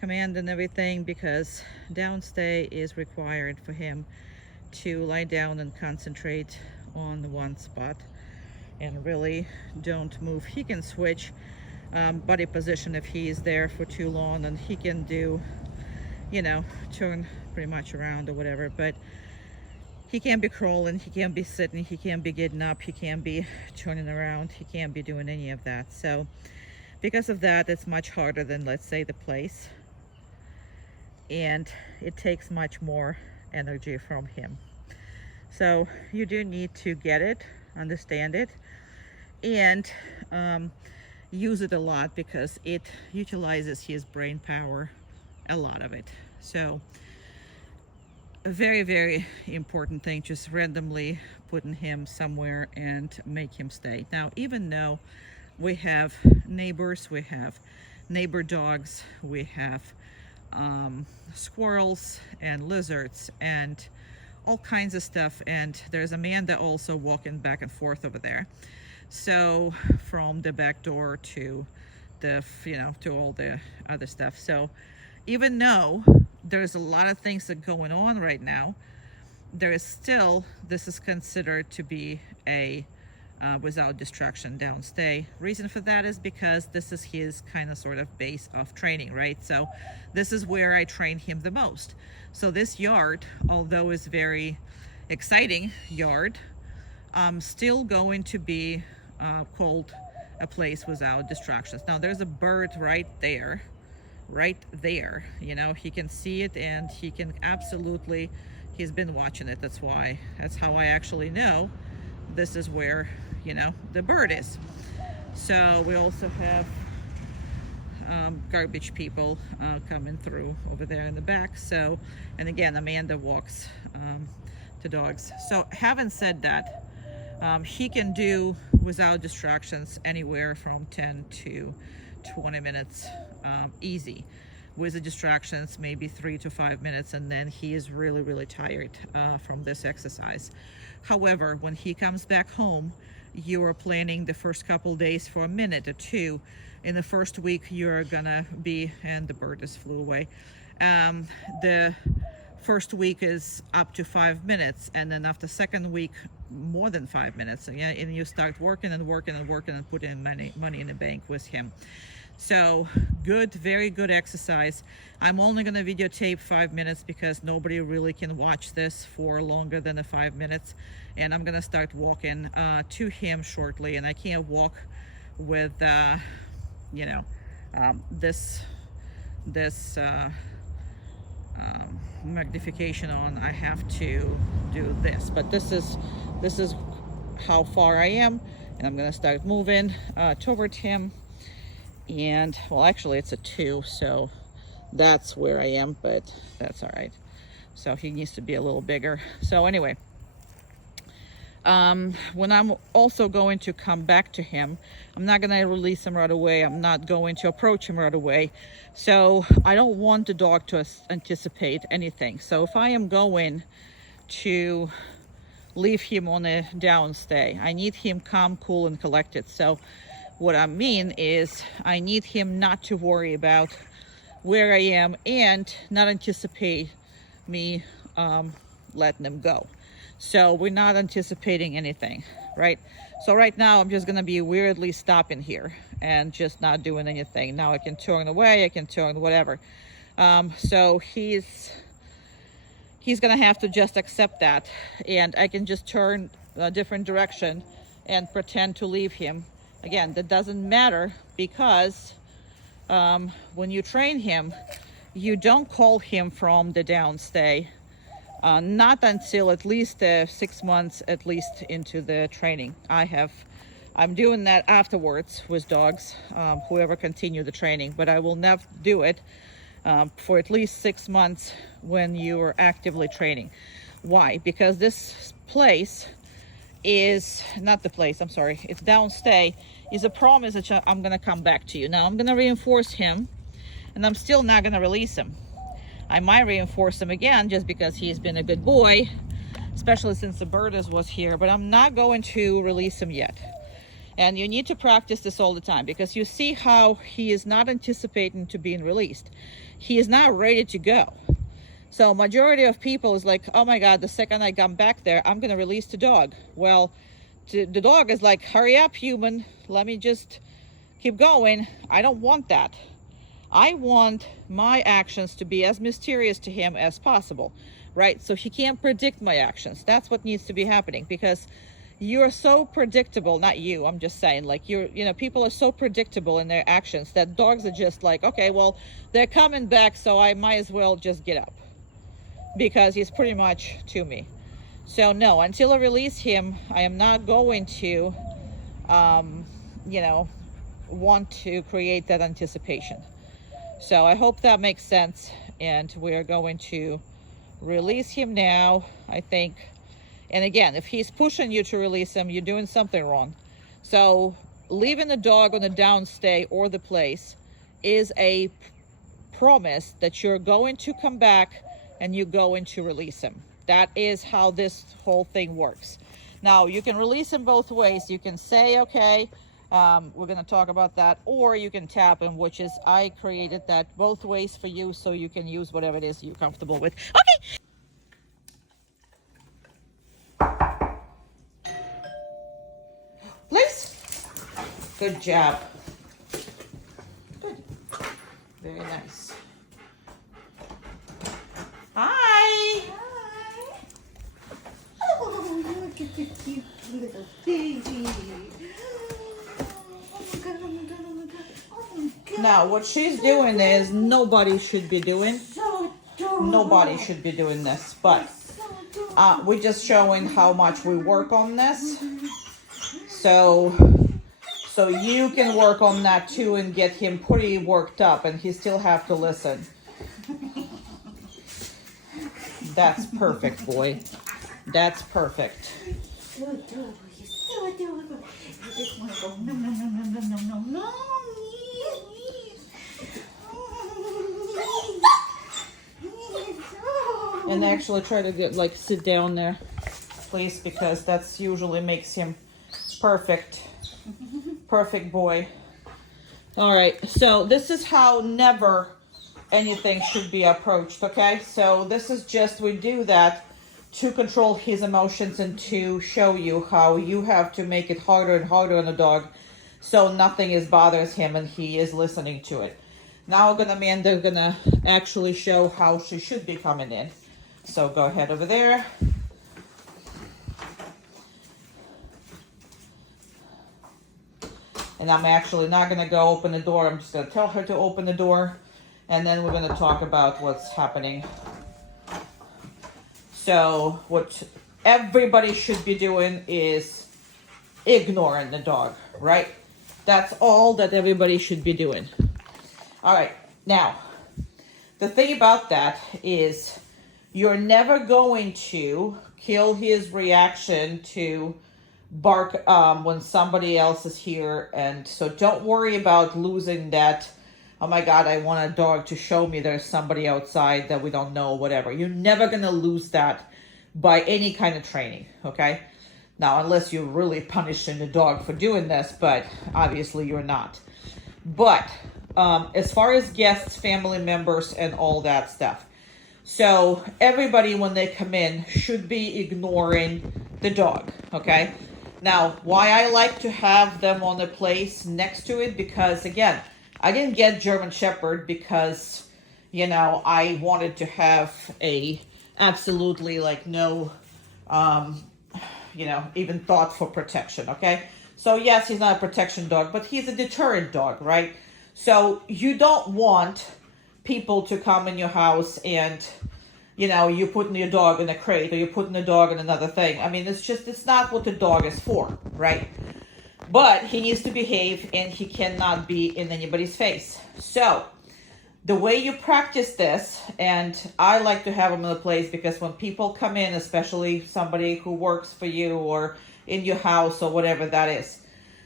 command and everything, because downstay is required for him to lie down and concentrate on the one spot and really don't move. He can switch body position if he is there for too long, and he can do, you know, turn pretty much around or whatever, but he can't be crawling, he can't be sitting, he can't be getting up, he can't be turning around, he can't be doing any of that. So because of that, it's much harder than, let's say, the place, and it takes much more energy from him. So you do need to get it, understand it, and use it a lot, because it utilizes his brain power, a lot of it. So a very, very important thing, just randomly putting him somewhere and make him stay. Now, even though we have neighbors, we have neighbor dogs, we have squirrels and lizards and all kinds of stuff, and there's Amanda also walking back and forth over there, so from the back door to the, you know, to all the other stuff. So even though there's a lot of things that are going on right now, there is still, this is considered to be a without distraction downstay. Reason for that is because this is his kind of sort of base of training, right? So this is where I train him the most. So this yard, although is very exciting yard, still going to be called a place without distractions. Now there's a bird right there, you know, he can see it, and he can absolutely, he's been watching it. That's how I actually know this is where, you know, the bird is. So we also have garbage people coming through over there in the back. So, and again, Amanda walks the dogs. So having said that, he can do without distractions anywhere from 10 to 20 minutes easy. With the distractions, maybe 3 to 5 minutes, and then he is really, really tired from this exercise. However, when he comes back home, you are planning the first couple days for a minute or two. In the first week, you're gonna be, and the bird just flew away. The first week is up to 5 minutes, and then after second week, more than 5 minutes. And you start working and working and working and putting money in the bank with him. So good, very good exercise. I'm only going to videotape 5 minutes because nobody really can watch this for longer than the 5 minutes. And I'm going to start walking to him shortly. And I can't walk with, you know, this magnification on. I have to do this. But this is how far I am. And I'm going to start moving toward him. And well, actually it's a 2, so that's where I am, but that's all right. So he needs to be a little bigger. So anyway, when I'm also going to come back to him, I'm not going to release him right away. I'm not going to approach him right away. So I don't want the dog to anticipate anything. So if I am going to leave him on a downstay, I need him calm, cool, and collected. So what I mean is I need him not to worry about where I am and not anticipate me letting him go. So we're not anticipating anything, right? So right now I'm just gonna be weirdly stopping here and just not doing anything. Now I can turn away, I can turn whatever. So he's gonna have to just accept that, and I can just turn a different direction and pretend to leave him. Again, that doesn't matter, because when you train him, you don't call him from the downstay, not until at least 6 months at least into the training. I'm doing that afterwards with dogs, whoever continue the training, but I will never do it for at least 6 months when you are actively training. Why? Because this place is not the place, I'm sorry, it's downstay, is a promise that I'm gonna come back to you. Now I'm gonna reinforce him, and I'm still not gonna release him. I might reinforce him again just because he's been a good boy, especially since the birders was here, but I'm not going to release him yet. And you need to practice this all the time, because you see how he is not anticipating to being released. He is not ready to go. So majority of people is like, oh my God, the second I come back there, I'm gonna release the dog. Well, the dog is like, hurry up, human, let me just keep going. I don't want that. I want my actions to be as mysterious to him as possible, right? So he can't predict my actions. That's what needs to be happening, because you're so predictable. Not you, I'm just saying, like, people are so predictable in their actions that dogs are just like, okay, well, they're coming back, so I might as well just get up, because he's pretty much to me. So no, until I release him, I am not going to want to create that anticipation. So I hope that makes sense, and we're going to release him now, I think. And again, if he's pushing you to release him, you're doing something wrong. So leaving the dog on the downstay or the place is a promise that you're going to come back and you're going to release him. That is how this whole thing works. Now, you can release him both ways. You can say, okay, we're going to talk about that, or you can tap him, which is, I created that both ways for you, so you can use whatever it is you're comfortable with. Okay. Please. Good job. Good. Very nice. Hi. Hi. Oh, look at the cute little baby. Oh my God, oh my God, oh my God. Oh my God. Now, what she's doing is nobody should be doing. So adorable. Nobody should be doing this, but we're just showing how much we work on this. So you can work on that too and get him pretty worked up, and he still have to listen. That's perfect, boy. That's perfect. So adorable. You're so adorable. You just want to go no, no, no, no, no, no, no, no. And actually try to sit down there, please, because that's usually makes him perfect. Perfect boy. All right, so this is how never anything should be approached, okay? So this is just, we do that to control his emotions and to show you how you have to make it harder and harder on the dog so nothing bothers him and he is listening to it. Now Amanda's gonna actually show how she should be coming in. So go ahead over there. And I'm actually not gonna go open the door. I'm just gonna tell her to open the door, and then we're gonna talk about what's happening. So what everybody should be doing is ignoring the dog, right? That's all that everybody should be doing. All right, now, the thing about that is you're never going to kill his reaction to bark when somebody else is here. And so don't worry about losing that, oh my God, I want a dog to show me there's somebody outside that we don't know, whatever. You're never going to lose that by any kind of training, okay? Now, unless you're really punishing the dog for doing this, but obviously you're not. But as far as guests, family members, and all that stuff, so everybody, when they come in, should be ignoring the dog, okay? Now, why I like to have them on the place next to it, because again, I didn't get German Shepherd because, I wanted to have a absolutely no, even thought for protection, okay? So yes, he's not a protection dog, but he's a deterrent dog, right? So you don't want people to come in your house and, you're putting your dog in a crate or you're putting the dog in another thing. I mean, it's not what the dog is for, right? But he needs to behave and he cannot be in anybody's face. So the way you practice this, and I like to have them in a place because when people come in, especially somebody who works for you or in your house or whatever that is.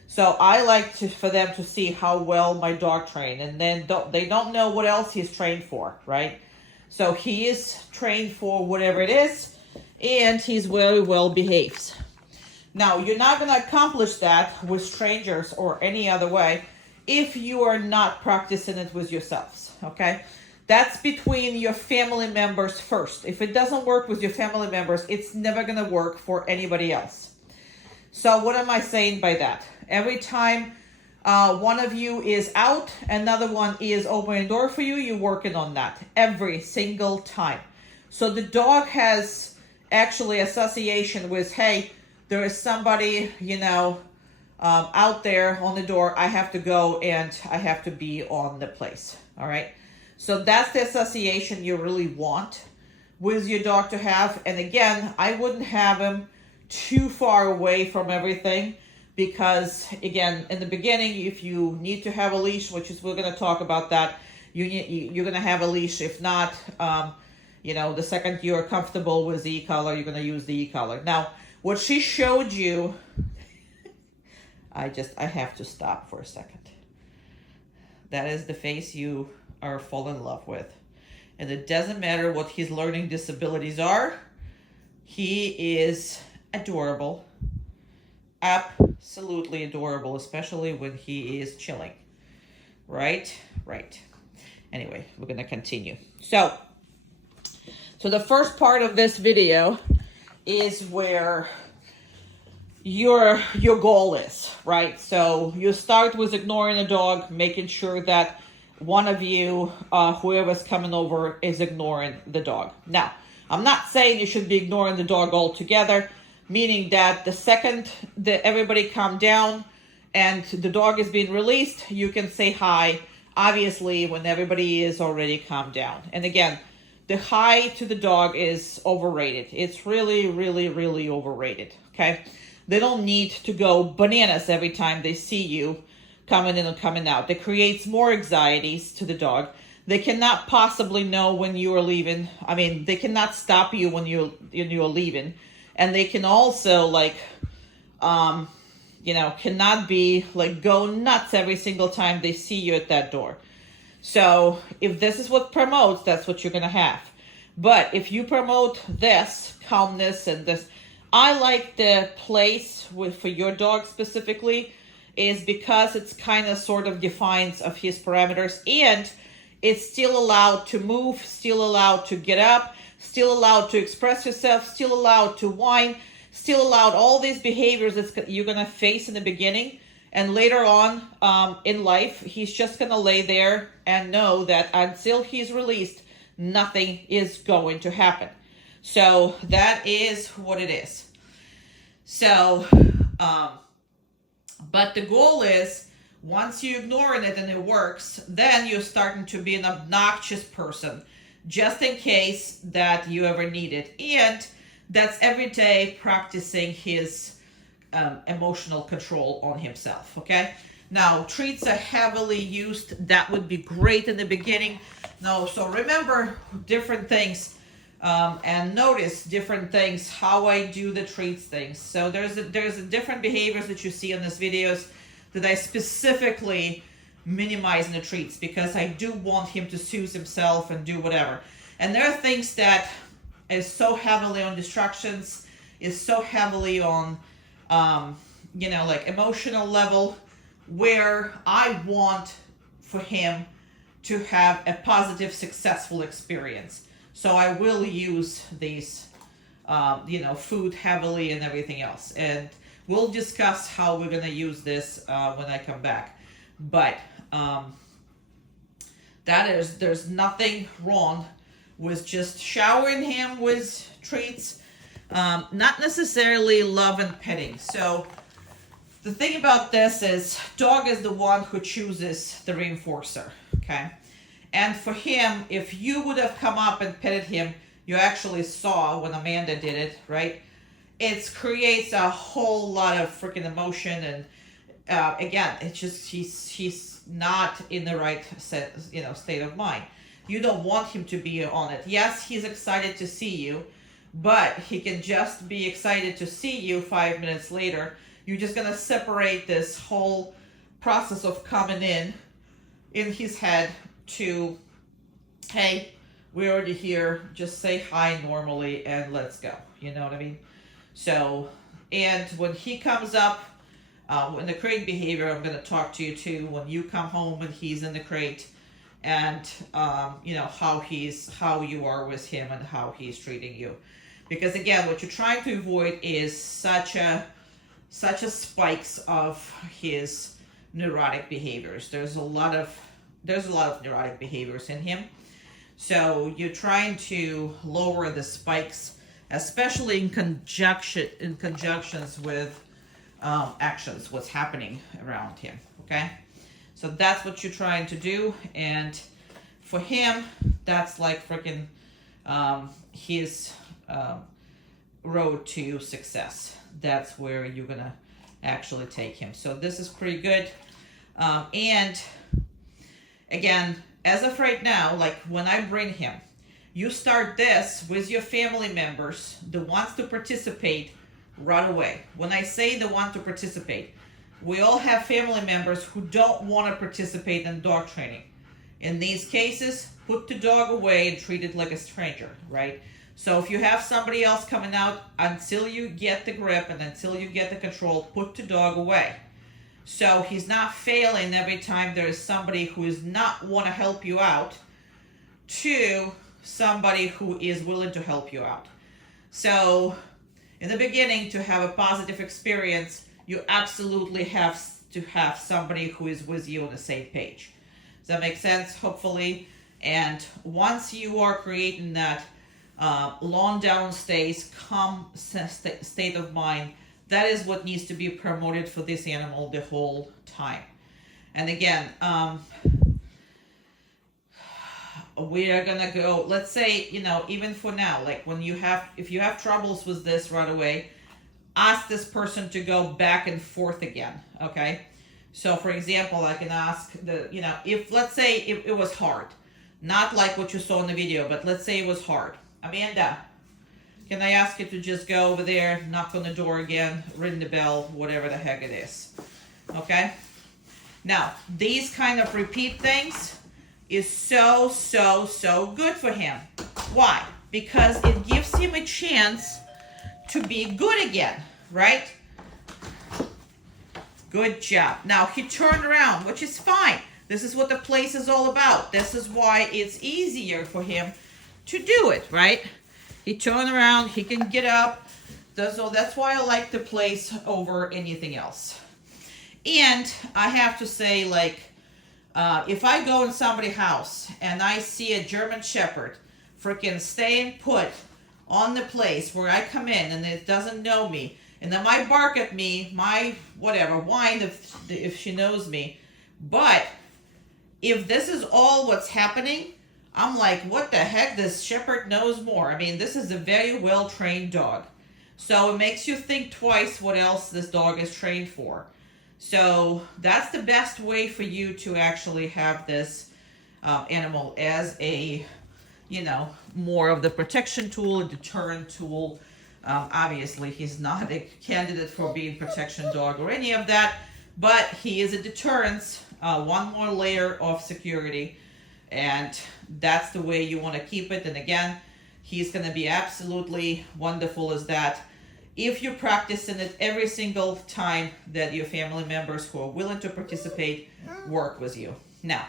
So I like for them to see how well my dog trained, and then they don't know what else he's trained for, right? So he is trained for whatever it is, and he's very well behaved. Now, you're not going to accomplish that with strangers or any other way if you are not practicing it with yourselves, okay? That's between your family members first. If it doesn't work with your family members, it's never going to work for anybody else. So what am I saying by that? Every time one of you is out, another one is opening the door for you, you're working on that every single time. So the dog has actually association with, hey, there is somebody, out there on the door. I have to go and I have to be on the place. All right. So that's the association you really want with your dog to have. And again, I wouldn't have him too far away from everything because, again, in the beginning, if you need to have a leash, we're going to talk about that, you're going to have a leash. If not, the second you're comfortable with the e-collar, you're going to use the e-collar. Now, what she showed you, I have to stop for a second. That is the face you are fall in love with. And it doesn't matter what his learning disabilities are. He is adorable. Absolutely adorable, especially when he is chilling. Right? Right. Anyway, we're going to continue. So the first part of this video is where your goal is, right? So you start with ignoring a dog, making sure that one of you, whoever's coming over, is ignoring the dog. Now, I'm not saying you should be ignoring the dog altogether, meaning that the second that everybody calm down and the dog is being released, you can say hi, obviously, when everybody is already calmed down. And again, the hi to the dog is overrated. It's really, really, really overrated, okay? They don't need to go bananas every time they see you coming in and coming out. That creates more anxieties to the dog. They cannot possibly know when you are leaving. I mean, they cannot stop you when you're leaving. And they can also, cannot be, go nuts every single time they see you at that door. So if this is what promotes, that's what you're going to have. But if you promote this calmness and this, I like the place for your dog specifically is because it's kind of sort of defines of his parameters, and it's still allowed to move, still allowed to get up, still allowed to express yourself, still allowed to whine, still allowed all these behaviors that you're going to face in the beginning. And later on in life, he's just going to lay there and know that until he's released, nothing is going to happen. So that is what it is. So, but the goal is, once you ignore it and it works, then you're starting to be an obnoxious person, just in case that you ever need it. And that's every day practicing his emotional control on himself, okay? Now, treats are heavily used. That would be great in the beginning. No, so remember different things and notice different things, how I do the treats things. So there's different behaviors that you see in these videos that I specifically minimize in the treats because I do want him to soothe himself and do whatever. And there are things that is so heavily on distractions, is so heavily on emotional level, where I want for him to have a positive, successful experience. So I will use these, food heavily and everything else. And we'll discuss how we're going to use this when I come back. But there's nothing wrong with just showering him with treats, Not necessarily love and petting. So the thing about this is dog is the one who chooses the reinforcer, okay? And for him, if you would have come up and petted him, you actually saw when Amanda did it, right? It creates a whole lot of freaking emotion, and again, it's just he's not in the right state of mind. You don't want him to be on it. Yes, he's excited to see you, but he can just be excited to see you 5 minutes later. You're just gonna separate this whole process of coming in his head to, hey, we're already here, just say hi normally and let's go. You know what I mean? So, and when he comes up, in the crate behavior, I'm going to talk to you too, when you come home and he's in the crate, and how you are with him and how he's treating you. Because again, what you're trying to avoid is such a spikes of his neurotic behaviors. There's a lot of neurotic behaviors in him. So you're trying to lower the spikes, especially in conjunctions with actions, what's happening around him. Okay, so that's what you're trying to do, and for him, that's like freaking his road to success. That's where you're gonna actually take him. So this is pretty good, and again, as of right now, like when I bring him, you start this with your family members, the ones to participate right away. When I say the one to participate, we all have family members who don't want to participate in dog training. In these cases, put the dog away and treat it like a stranger, right? So if you have somebody else coming out, until you get the grip and until you get the control, put the dog away. So he's not failing every time there is somebody who is not want to help you out to somebody who is willing to help you out. So in the beginning, to have a positive experience, you absolutely have to have somebody who is with you on the same page. Does that make sense? Hopefully. And once you are creating that long down stays, calm state of mind, that is what needs to be promoted for this animal the whole time. And again, we are gonna go, let's say, even for now, like if you have troubles with this right away, ask this person to go back and forth again, okay? So for example, I can ask if let's say it was hard, not like what you saw in the video, but let's say it was hard. Amanda, can I ask you to just go over there, knock on the door again, ring the bell, whatever the heck it is, okay? Now, these kind of repeat things is so good for him. Why? Because it gives him a chance to be good again, right? Good job. Now he turned around, which is fine. This is what the place is all about. This is why it's easier for him to do it, right? He turned around, he can get up. So that's why I like the place over anything else. And I have to say, like, if I go in somebody's house and I see a German Shepherd freaking staying put on the place where I come in and it doesn't know me, and then might bark at me, my whatever, whine if she knows me. But if this is all what's happening, I'm like, what the heck? This Shepherd knows more. I mean, this is a very well-trained dog. So it makes you think twice what else this dog is trained for. So that's the best way for you to actually have this animal as a, more of the protection tool, a deterrent tool. Obviously, he's not a candidate for being protection dog or any of that, but he is a deterrence, one more layer of security, and that's the way you want to keep it. And again, he's going to be absolutely wonderful as that. If you're practicing it every single time that your family members who are willing to participate work with you. Now,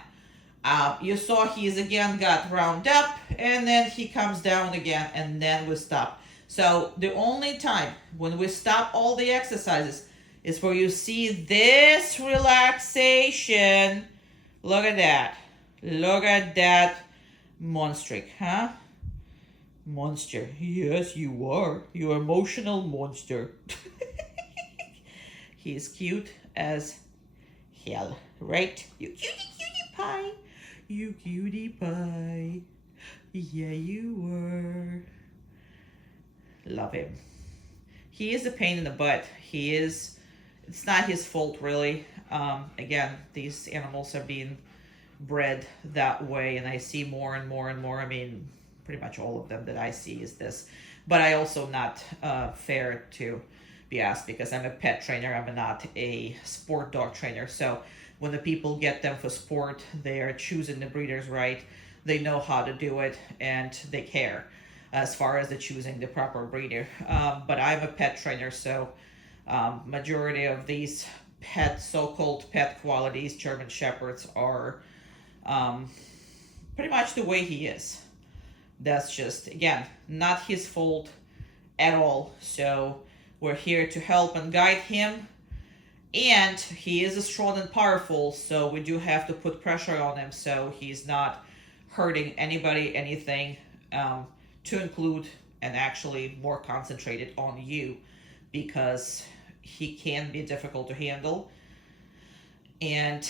you saw he's again got round up, and then he comes down again, and then we stop. So the only time when we stop all the exercises is where you see this relaxation. Look at that. Look at that monstric, huh? Monster. Yes, you are. You're emotional monster. He's cute as hell, right? You cutie pie. You cutie pie. Yeah, you were. Love him. He is a pain in the butt. He is. It's not his fault, really. Again, these animals are being bred that way, and I see more and more and more. I mean, pretty much all of them that I see is this. But I also not fair to be asked because I'm a pet trainer. I'm not a sport dog trainer. So when the people get them for sport, they are choosing the breeders right. They know how to do it and they care as far as the choosing the proper breeder. But I'm a pet trainer, so majority of these so-called pet qualities, German Shepherds, are pretty much the way he is. That's just, again, not his fault at all. So we're here to help and guide him. And he is strong and powerful, so we do have to put pressure on him so he's not hurting anybody, anything, to include and actually more concentrated on you because he can be difficult to handle. And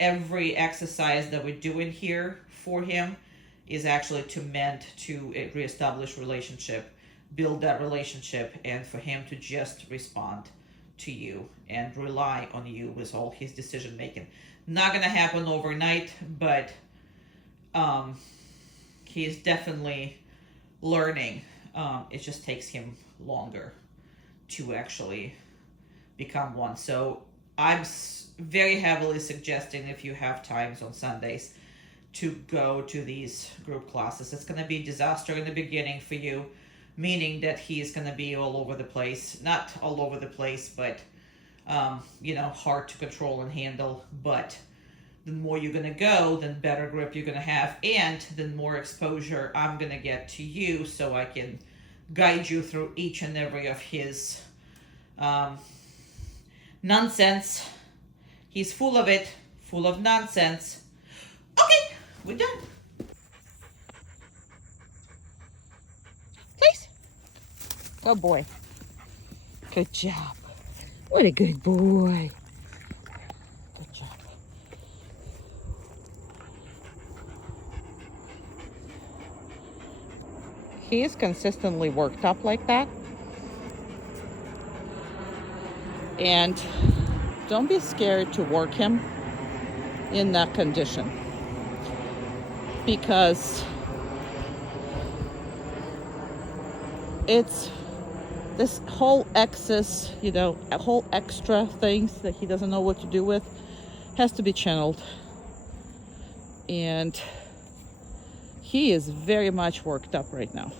every exercise that we're doing here for him is actually meant to reestablish relationship, build that relationship, and for him to just respond to you and rely on you with all his decision making. Not gonna happen overnight, but he's definitely learning. It just takes him longer to actually become one. So I'm very heavily suggesting, if you have times on Sundays, to go to these group classes. It's going to be a disaster in the beginning for you, meaning that he's going to be all over the place. Not all over the place, but hard to control and handle. But the more you're going to go, then better grip you're going to have, and the more exposure I'm going to get to you, so I can guide you through each and every of his nonsense. He's full of it, full of nonsense. Okay, we're done. Please. Good boy. Good job. What a good boy. Good job. He is consistently worked up like that. And don't be scared to work him in that condition, because it's this whole excess, a whole extra things that he doesn't know what to do with has to be channeled. And he is very much worked up right now.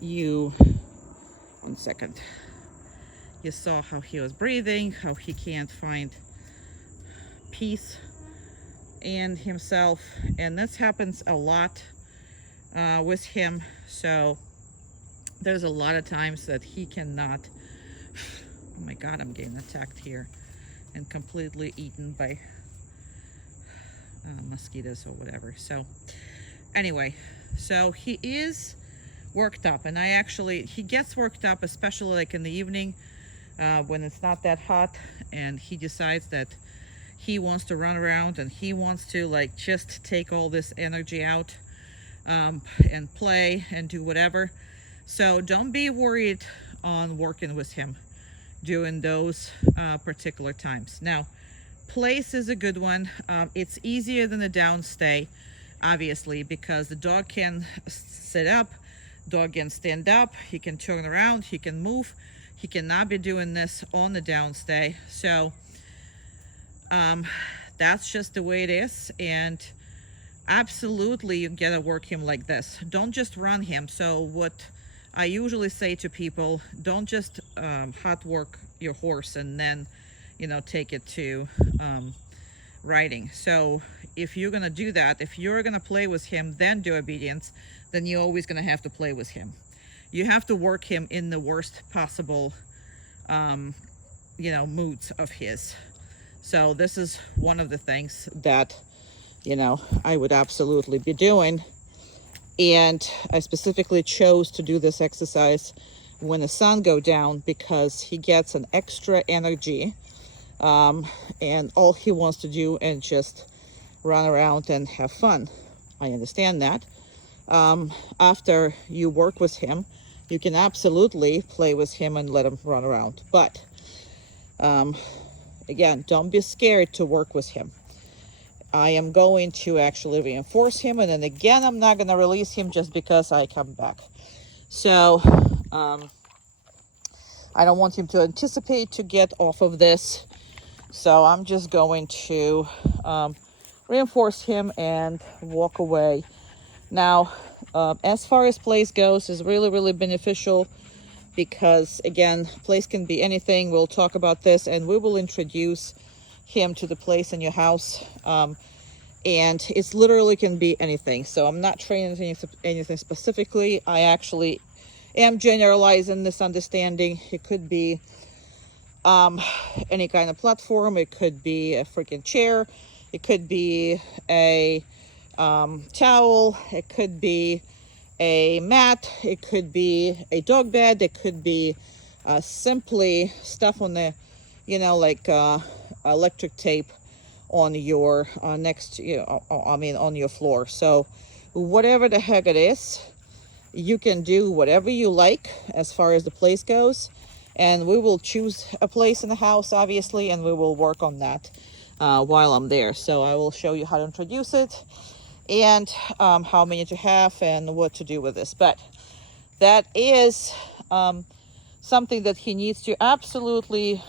One second. You saw how he was breathing, how he can't find peace in himself, and this happens a lot with him. So there's a lot of times that he cannot. Oh my God, I'm getting attacked here and completely eaten by mosquitoes or whatever. So anyway, so he is worked up, and he gets worked up, especially like in the evening when it's not that hot, and he decides that he wants to run around and he wants to just take all this energy out and play and do whatever. So don't be worried on working with him during those particular times. Now, place is a good one. It's easier than a downstay, obviously, because the dog can sit up, dog can stand up, he can turn around, he can move. He cannot be doing this on the downstay. So that's just the way it is. And absolutely, you gotta work him like this. Don't just run him. So what I usually say to people, don't just hot work your horse and then take it to riding. So if you're gonna do that, if you're gonna play with him then do obedience, then you're always gonna have to play with him. You have to work him in the worst possible moods of his. So this is one of the things that I would absolutely be doing And I specifically chose to do this exercise when the sun go down because he gets an extra energy, and all he wants to do and just run around and have fun. I understand that. After you work with him, you can absolutely play with him and let him run around. But again, don't be scared to work with him. I am going to actually reinforce him, and then again, I'm not going to release him just because I come back. So I don't want him to anticipate to get off of this. So I'm just going to reinforce him and walk away. Now, as far as place goes, is really, really beneficial because, again, place can be anything. We'll talk about this, and we will introduce him to the place in your house. And it's literally can be anything. So I'm not training anything specifically. I actually am generalizing this understanding. It could be any kind of platform. It could be a freaking chair. It could be a towel. It could be a mat. It could be a dog bed. It could be simply stuff on the, like electric tape on your on your floor. So whatever the heck it is, you can do whatever you like as far as the place goes, and we will choose a place in the house, obviously, and we will work on that while I'm there. So I will show you how to introduce it and how many to have and what to do with this. But that is something that he needs to absolutely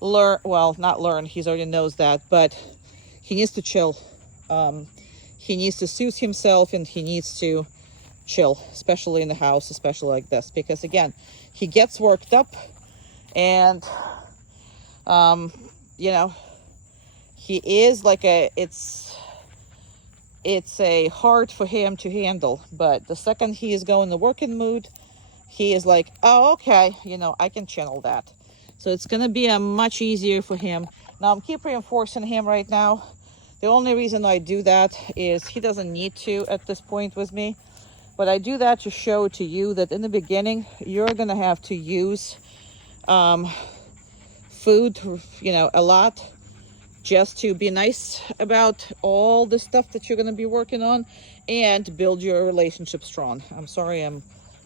learn. Well, not learn, he already knows that, but he needs to chill. He needs to soothe himself, and he needs to chill, especially in the house, especially like this, because again, he gets worked up, and he is like it's a hard for him to handle. But the second he is going the working mood, he is like, oh, okay, I can channel that. So it's going to be a much easier for him. Now I'm keep reinforcing him right now. The only reason I do that is he doesn't need to at this point with me. But I do that to show to you that in the beginning, you're going to have to use food, a lot, just to be nice about all the stuff that you're going to be working on and build your relationship strong. I'm sorry, I'm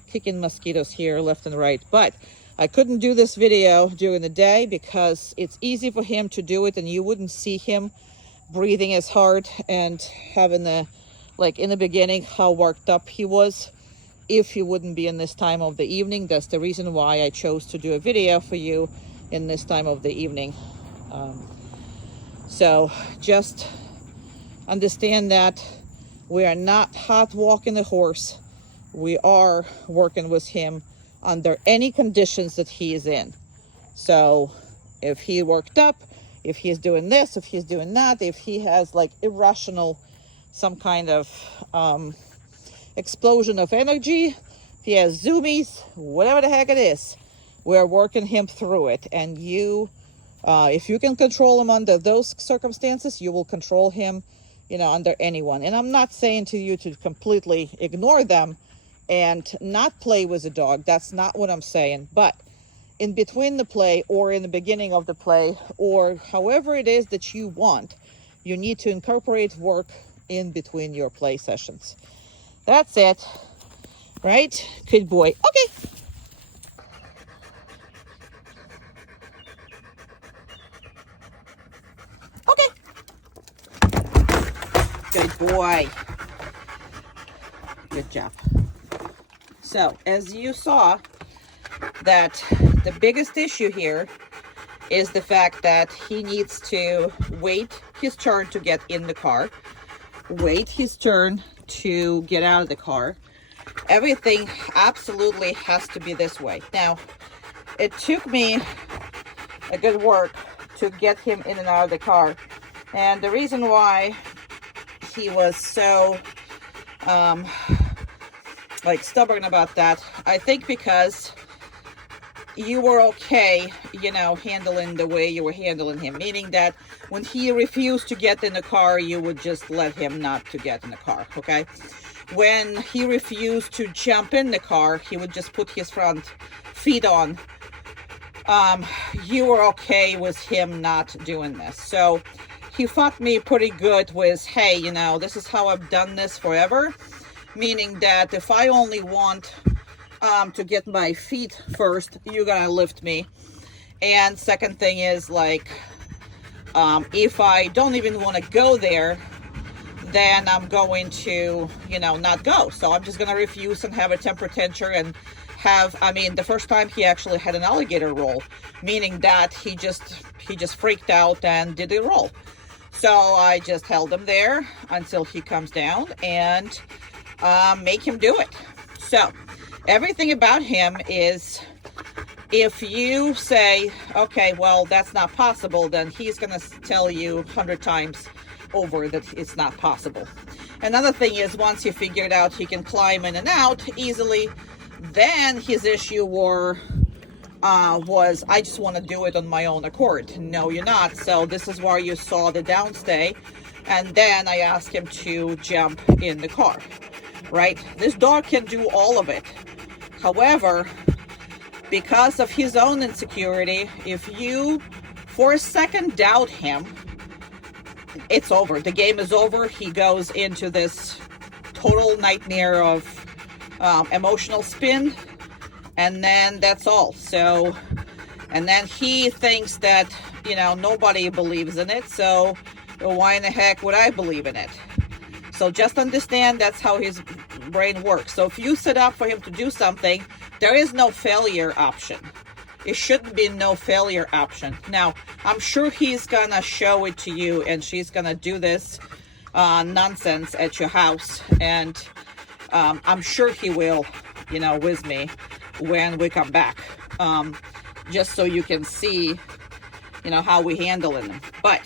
kicking mosquitoes here left and right, but I couldn't do this video during the day because it's easy for him to do it, and you wouldn't see him breathing as hard and having in the beginning, how worked up he was if he wouldn't be in this time of the evening. That's the reason why I chose to do a video for you in this time of the evening. So just understand that we are not hot walking the horse. We are working with him under any conditions that he is in. So if he worked up, if he's doing this, if he's doing that, if he has irrational, some kind of explosion of energy, if he has zoomies, whatever the heck it is, we're working him through it. And if you can control him under those circumstances, you will control him, under anyone. And I'm not saying to you to completely ignore them and not play with a dog. That's not what I'm saying. But in between the play, or in the beginning of the play, or however it is that you want, you need to incorporate work in between your play sessions. That's it. Right? Good boy. Okay. Good boy. Good job. So, as you saw, that the biggest issue here is the fact that he needs to wait his turn to get in the car, wait his turn to get out of the car. Everything absolutely has to be this way. Now, it took me a good work to get him in and out of the car. And the reason why he was so stubborn about that, I think because you were okay, handling the way you were handling him, meaning that when he refused to get in the car, you would just let him not to get in the car, okay? When he refused to jump in the car, he would just put his front feet on. You were okay with him not doing this. So he fought me pretty good with, hey, you know, this is how I've done this forever. Meaning that if I only want to get my feet first, you're gonna lift me. And second thing is, like, if I don't even want to go there, then I'm going to, you know, not go. So I'm just going to refuse and have a temper tantrum and have, I mean, the first time he actually had an alligator roll, meaning that he just freaked out and did a roll. So I just held him there until he comes down and make him do it. So everything about him is, if you say, okay, well, that's not possible, then he's going to tell you 100 times over that it's not possible. Another thing is, once you figured out he can climb in and out easily, then his issue was, I just want to do it on my own accord. No, you're not. So this is where you saw the downstay. And then I asked him to jump in the car, right? This dog can do all of it. However, because of his own insecurity, if you for a second doubt him, it's over. The game is over. He goes into this total nightmare of emotional spin, and then that's all. So, and then he thinks that, you know, nobody believes in it, so why in the heck would I believe in it? So just understand that's how his brain works. So if you set up for him to do something, there is no failure option. It shouldn't be no failure option. Now, I'm sure he's gonna show it to you, and she's gonna do this nonsense at your house, and I'm sure he will, you know, with me when we come back, just so you can see, you know, how we handle it. But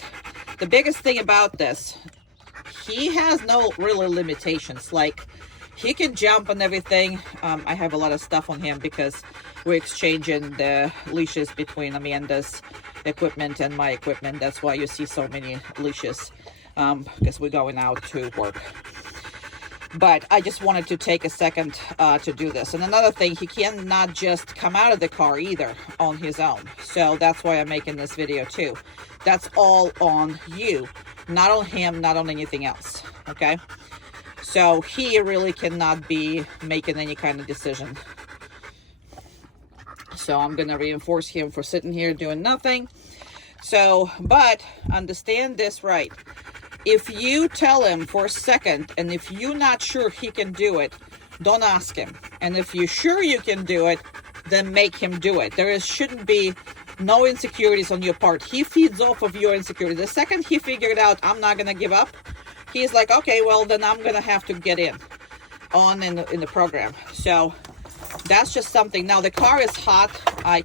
the biggest thing about this, he has no really limitations. Like, he can jump and everything. I have a lot of stuff on him because we're exchanging the leashes between Amanda's equipment and my equipment. That's why you see so many leashes, because we're going out to work. But I just wanted to take a second to do this. And another thing, he cannot just come out of the car either on his own. So that's why I'm making this video too. That's all on you, not on him, not on anything else, okay? So he really cannot be making any kind of decision. So I'm going to reinforce him for sitting here doing nothing. So, but understand this right. If you tell him for a second, and if you're not sure he can do it, don't ask him. And if you're sure you can do it, then make him do it. Shouldn't be no insecurities on your part. He feeds off of your insecurity. The second he figured out, I'm not going to give up, he's like, okay, well, then I'm going to have to get in the program. So that's just something. Now, the car is hot. I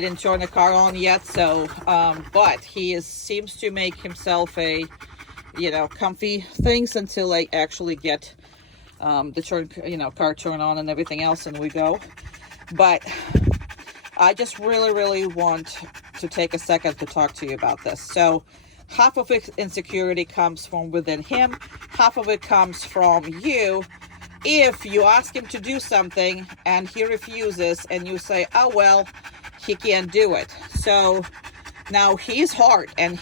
didn't turn the car on yet. So, but he seems to make himself a, you know, comfy things until I actually get the car turn on and everything else, and we go. But I just really, really want to take a second to talk to you about this. So half of his insecurity comes from within him. Half of it comes from you. If you ask him to do something and he refuses, and you say, oh, well, he can't do it. So now he's hard, and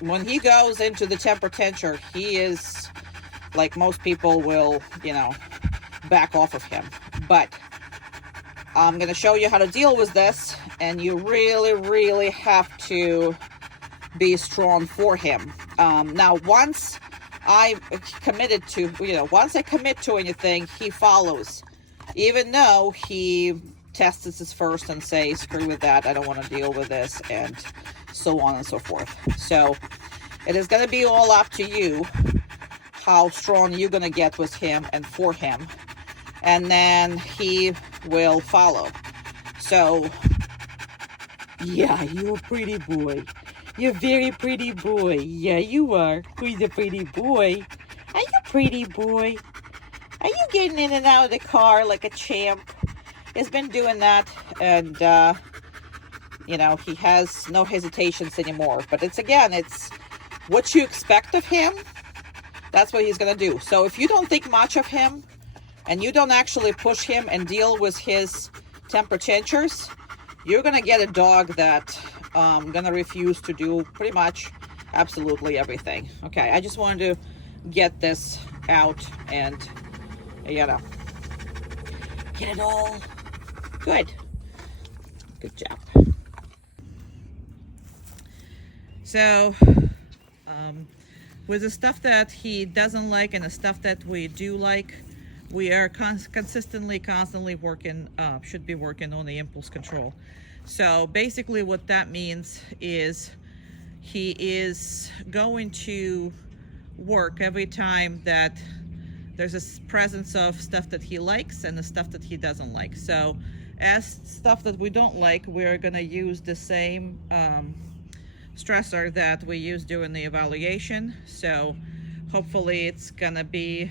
when he goes into the temper tantrum, he is, like, most people will, you know, back off of him. But I'm going to show you how to deal with this, and you really, really have to be strong for him. Now, once I commit to anything, he follows. Even though he tests this first and says, screw with that, I don't want to deal with this, and so on and so forth. So it is going to be all up to you how strong you're going to get with him and for him. And then he will follow. So, yeah, you're a pretty boy. You're a very pretty boy. Yeah, you are. Who's a pretty boy? Are you a pretty boy? Are you getting in and out of the car like a champ? He's been doing that, and You know, he has no hesitations anymore. But it's, again, it's what you expect of him. That's what he's going to do. So if you don't think much of him and you don't actually push him and deal with his temper tantrums, you're going to get a dog that going to refuse to do pretty much absolutely everything. Okay, I just wanted to get this out and, you know, get it all good. Good job. So, with the stuff that he doesn't like and the stuff that we do like, we are constantly working, should be working on the impulse control. So basically what that means is he is going to work every time that there's a presence of stuff that he likes and the stuff that he doesn't like. So as stuff that we don't like, we're gonna use the same stressor that we used during the evaluation. So hopefully it's gonna be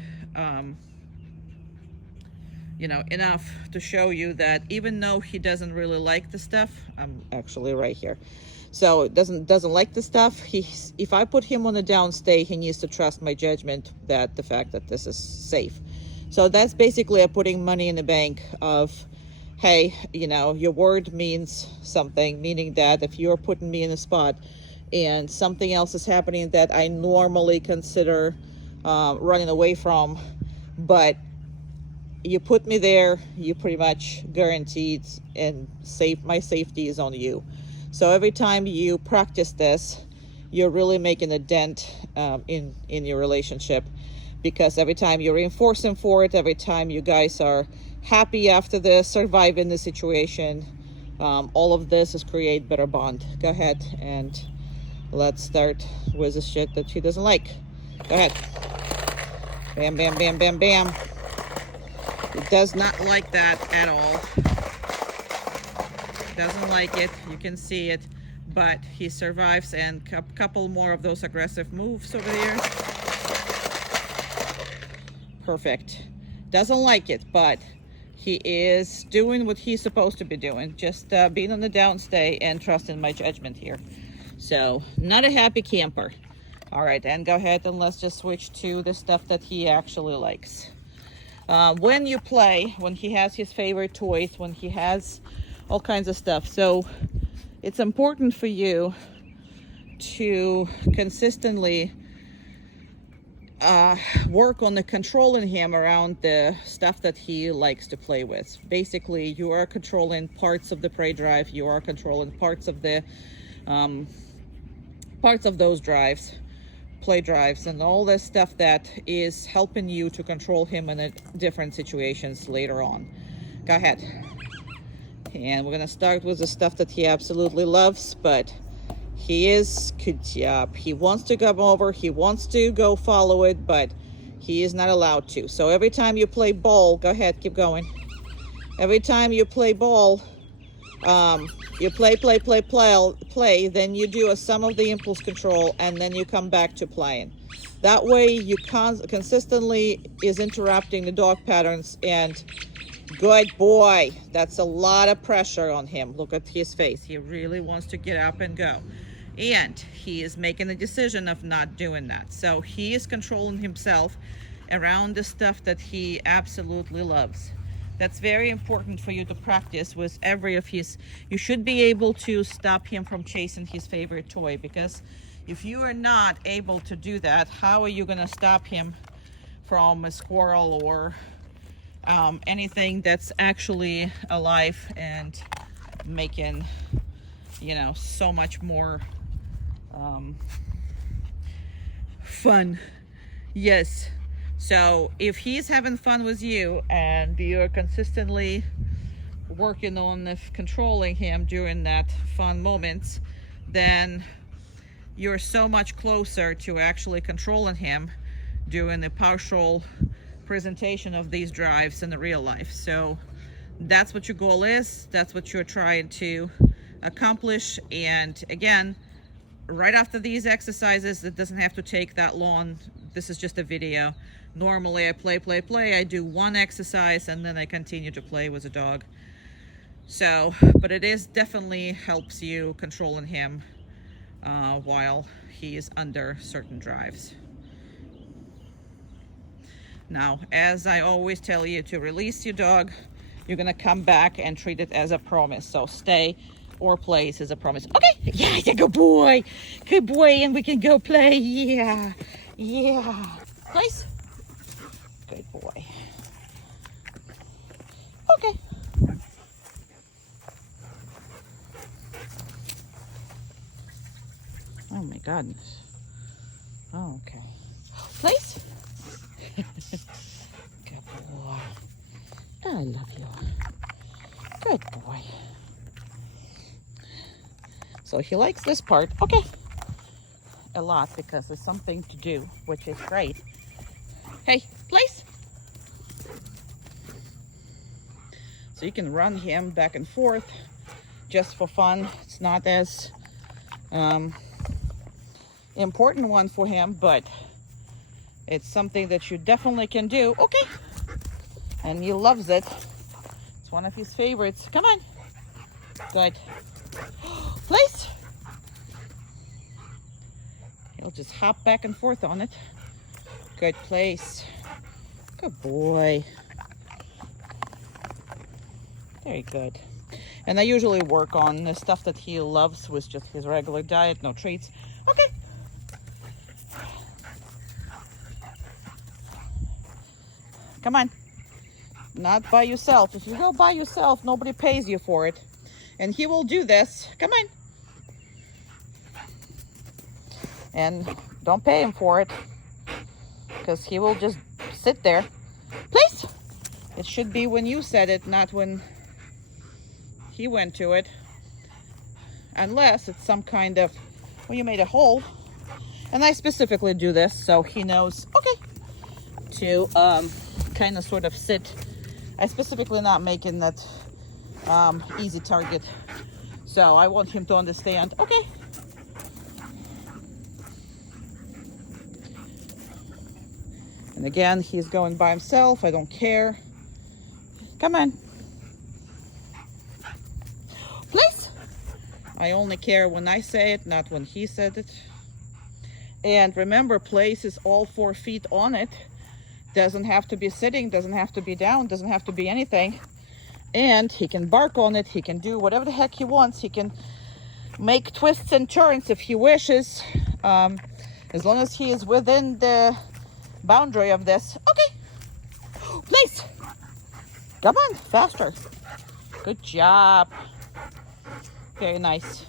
you know, enough to show you that even though he doesn't really like the stuff, I'm actually right here, so doesn't like the stuff, if I put him on a downstay, he needs to trust my judgment that the fact that this is safe. So that's basically putting money in the bank of, hey, you know, your word means something, meaning that if you're putting me in a spot and something else is happening that I normally consider running away from, but you put me there, you pretty much guaranteed, and my safety is on you. So every time you practice this, you're really making a dent in your relationship, because every time you reinforce him for it, every time you guys are happy after this, surviving the situation, all of this is create better bond. Go ahead and let's start with the shit that she doesn't like. Go ahead. Bam, bam, bam, bam, bam. He does not like that at all. Doesn't like it. You can see it, but he survives, and a couple more of those aggressive moves over there. Perfect. Doesn't like it, but he is doing what he's supposed to be doing, just being on the downstay and trusting my judgment here. So not a happy camper. All right, and go ahead and let's just switch to the stuff that he actually likes. When you play, when he has his favorite toys, when he has all kinds of stuff. So it's important for you to consistently work on the controlling him around the stuff that he likes to play with. Basically, you are controlling parts of the prey drive, you are controlling parts of the those drives, play drives, and all this stuff that is helping you to control him in different situations later on. Go ahead. And we're gonna start with the stuff that he absolutely loves, but good job. He wants to come over, he wants to go follow it, but he is not allowed to. So every time you play ball, go ahead, keep going. Every time you play ball, you play, then you do a sum of the impulse control, and then you come back to playing. That way you consistently is interrupting the dog patterns, and good boy. That's a lot of pressure on him. Look at his face. He really wants to get up and go, and he is making a decision of not doing that. So he is controlling himself around the stuff that he absolutely loves. That's very important for you to practice with every of his. You should be able to stop him from chasing his favorite toy, because if you are not able to do that, how are you going to stop him from a squirrel or anything that's actually alive and making, you know, so much more fun? Yes. So if he's having fun with you and you're consistently working on controlling him during that fun moments, then you're so much closer to actually controlling him during the partial presentation of these drives in the real life. So that's what your goal is. That's what you're trying to accomplish. And again, right after these exercises, it doesn't have to take that long. This is just a video. Normally I play, I do one exercise, and then I continue to play with the dog. So, but it is definitely helps you controlling him while he is under certain drives. Now, as I always tell you, to release your dog, you're gonna come back and treat it as a promise. So stay or place is a promise. Okay, yeah, he's a good boy. Good boy, and we can go play. Yeah, yeah. Place. Good boy. Okay. Oh my goodness. Oh, okay. Place. Good boy. I love you. Good boy. So he likes this part. Okay. A lot because there's something to do, which is great. Hey, place. So you can run him back and forth just for fun. It's not as important one for him, but it's something that you definitely can do. Okay. And he loves it. It's one of his favorites. Come on. Good. Place. He'll just hop back and forth on it. Good place. Good boy. Very good. And I usually work on the stuff that he loves with just his regular diet, no treats. Okay. Come on. Not by yourself. If you go by yourself, nobody pays you for it. And he will do this. Come on. And don't pay him for it, because he will just sit there. Please. It should be when you said it, not when he went to it. Unless it's some kind of, well, you made a hole. And I specifically do this so he knows, okay, to kind of sort of sit. I specifically not making that easy target. So I want him to understand, okay. And again, he's going by himself. I don't care. Come on. Please. I only care when I say it, not when he said it. And remember, place is all 4 feet on it. Doesn't have to be sitting, doesn't have to be down, doesn't have to be anything. And he can bark on it. He can do whatever the heck he wants. He can make twists and turns if he wishes. As long as he is within the boundary of this. Okay. Place. Come on, faster. Good job. Very nice.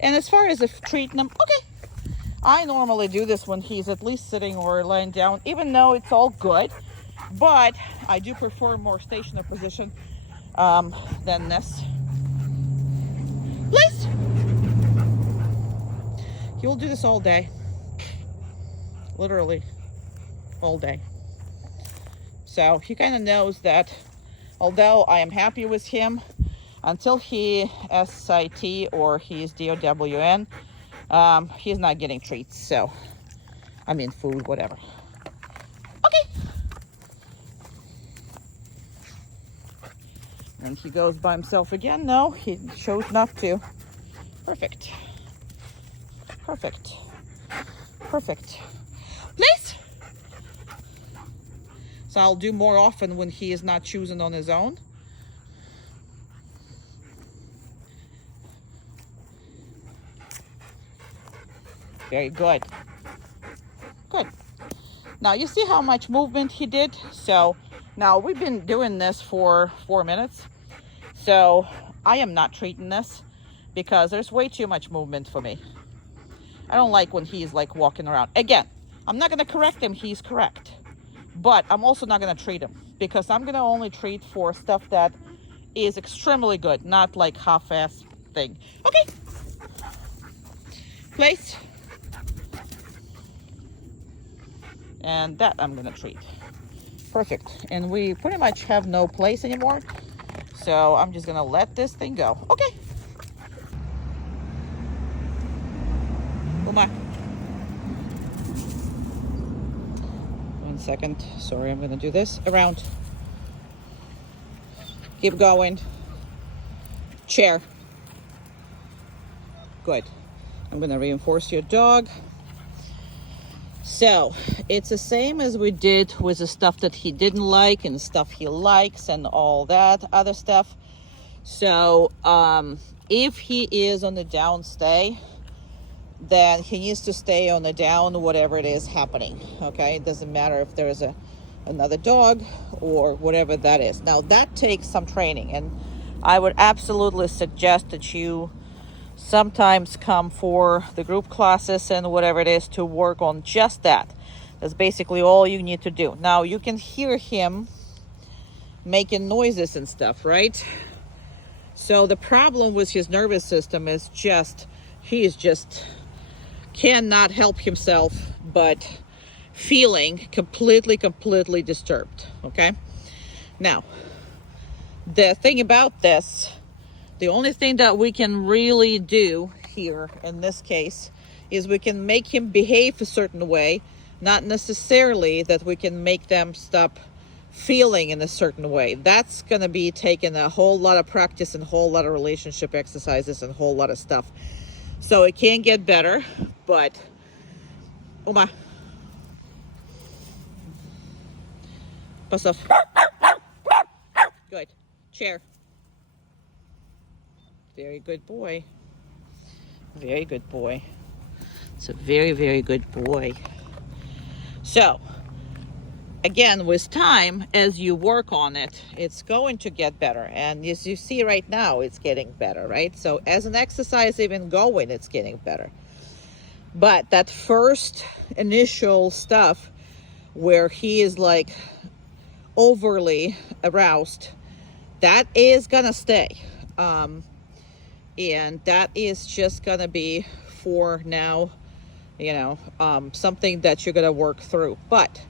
And as far as if treating him, okay. I normally do this when he's at least sitting or laying down, even though it's all good. But I do prefer more stationary position than this. Place. He'll do this all day. Literally. All day. So he kind of knows that although I am happy with him, until he SIT or he's DOWN, he's not getting treats. So, I mean food, whatever. Okay. And he goes by himself again. No, he chose not to. Perfect. Perfect. Perfect. Please. So I'll do more often when he is not choosing on his own. Very good. Good. Now you see how much movement he did? So now we've been doing this for 4 minutes. So I am not treating this because there's way too much movement for me. I don't like when he's like walking around. Again, I'm not going to correct him. He's correct. But I'm also not going to treat him because I'm going to only treat for stuff that is extremely good, not like half-ass thing. Okay. Place. And that I'm going to treat. Perfect. And we pretty much have no place anymore. So I'm just going to let this thing go. Okay. Uma. 1 second. Sorry, I'm going to do this. Around. Keep going. Chair. Good. I'm going to reinforce your dog. So it's the same as we did with the stuff that he didn't like and stuff he likes and all that other stuff. So if he is on the down stay, then he needs to stay on the down, whatever it is happening. Okay, it doesn't matter if there's another dog or whatever that is. Now that takes some training, and I would absolutely suggest that you sometimes come for the group classes and whatever it is to work on just that. That's basically all you need to do. Now you can hear him making noises and stuff, right? So the problem with his nervous system is he is just cannot help himself but feeling completely disturbed. Okay, now the thing about this, the only thing that we can really do here in this case is we can make him behave a certain way, not necessarily that we can make them stop feeling in a certain way. That's going to be taking a whole lot of practice and a whole lot of relationship exercises and a whole lot of stuff. So it can get better, but Uma, pass off. Good. Chair. Very good boy. Very good boy. It's a very good boy. So, again, with time, as you work on it, it's going to get better. And as you see right now, it's getting better, right? So as an exercise even going, it's getting better. But that first initial stuff where he is like overly aroused, that is gonna stay. And that is just gonna be for now, something that you're gonna work through. But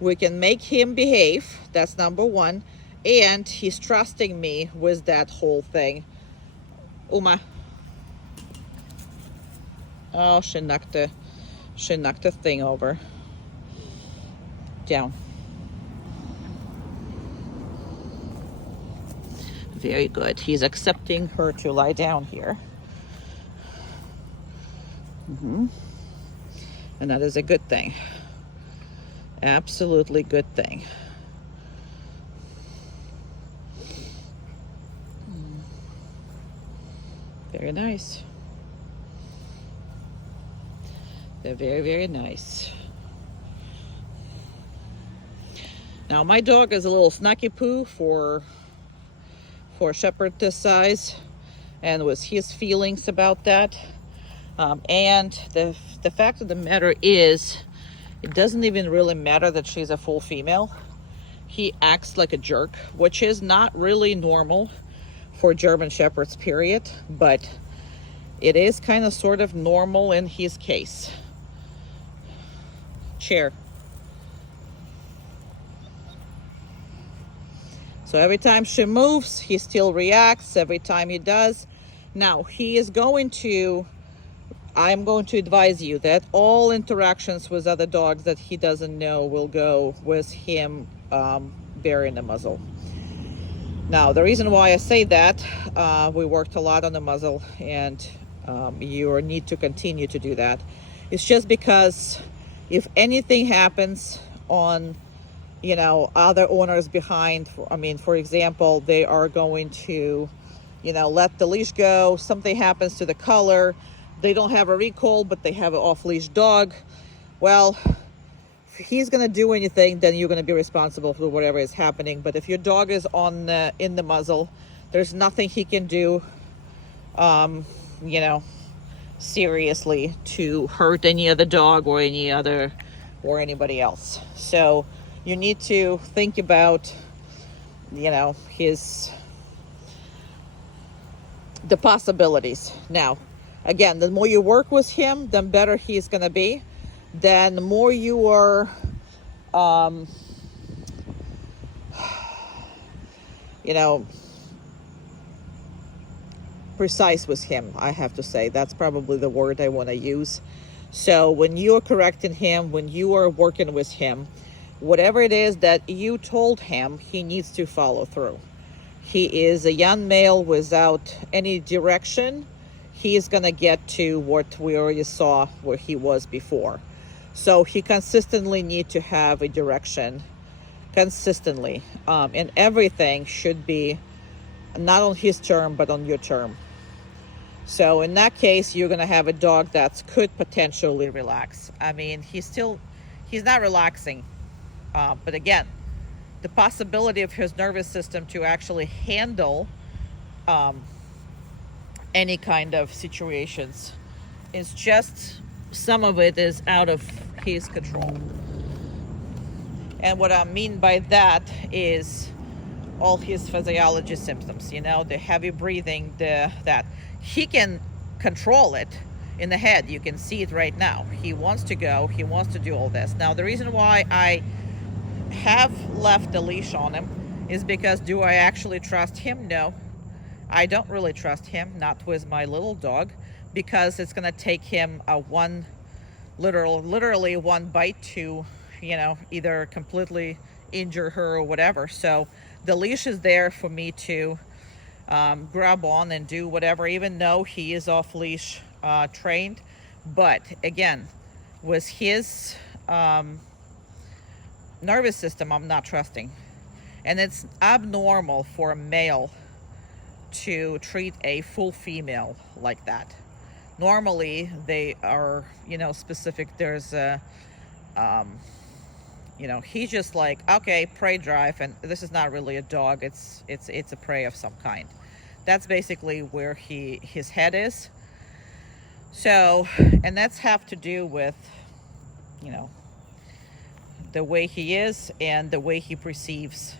we can make him behave. That's number one. And he's trusting me with that whole thing. Uma. Oh, she knocked the thing over. Down. Very good. He's accepting her to lie down here. And that is a good thing. Absolutely good thing. Very nice. They're very nice. Now my dog is a little snacky poo for a shepherd this size, and was his feelings about that. And the fact of the matter is, it doesn't even really matter that she's a full female. He acts like a jerk, which is not really normal for German Shepherds, period. But it is kind of sort of normal in his case. Chair. So every time she moves, he still reacts every time he does. Now, I'm going to advise you that all interactions with other dogs that he doesn't know will go with him burying the muzzle. Now, the reason why I say that, we worked a lot on the muzzle, and you need to continue to do that. It's just because if anything happens on other owners behind, for example, they are going to, let the leash go. Something happens to the collar. They don't have a recall, but they have an off-leash dog. Well, if he's going to do anything, then you're going to be responsible for whatever is happening. But if your dog is in the muzzle, there's nothing he can do, seriously to hurt any other dog or anybody else. So you need to think about, the possibilities. Now, again, the more you work with him, the better he's going to be. Then the more you are, precise with him, I have to say. That's probably the word I want to use. So when you are correcting him, when you are working with him, whatever it is that you told him, he needs to follow through. he is a young male without any direction. He is going to get to what we already saw where he was before. So he consistently need to have a direction, consistently. And everything should be not on his term, but on your term. So in that case, you're going to have a dog that could potentially relax. I mean, he's not relaxing. But again, the possibility of his nervous system to actually handle any kind of situations is just, some of it is out of his control. And what I mean by that is all his physiology symptoms, the heavy breathing, that he can control it in the head. You can see it right now. He wants to go, he wants to do all this. Now, the reason why I have left a leash on him is because, do I actually trust him? No, I don't really trust him, not with my little dog, because it's going to take him literally one bite to, either completely injure her or whatever. So the leash is there for me to grab on and do whatever, even though he is off leash trained. But again, with his nervous system, I'm not trusting. And it's abnormal for a male to treat a full female like that. Normally they are, specific. There's a he's just like, okay, prey drive, and this is not really a dog, it's a prey of some kind. That's basically where his head is. So, and that's have to do with, the way he is and the way he perceives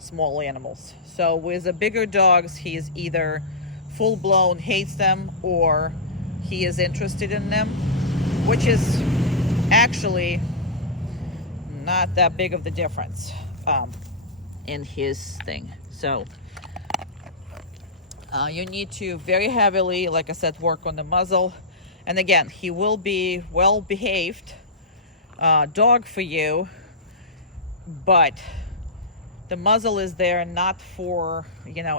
small animals. So with the bigger dogs, he is either full-blown hates them or he is interested in them, which is actually not that big of the difference in his thing. So you need to very heavily, like I said, work on the muzzle. And again, he will be well-behaved dog for you, but the muzzle is there not for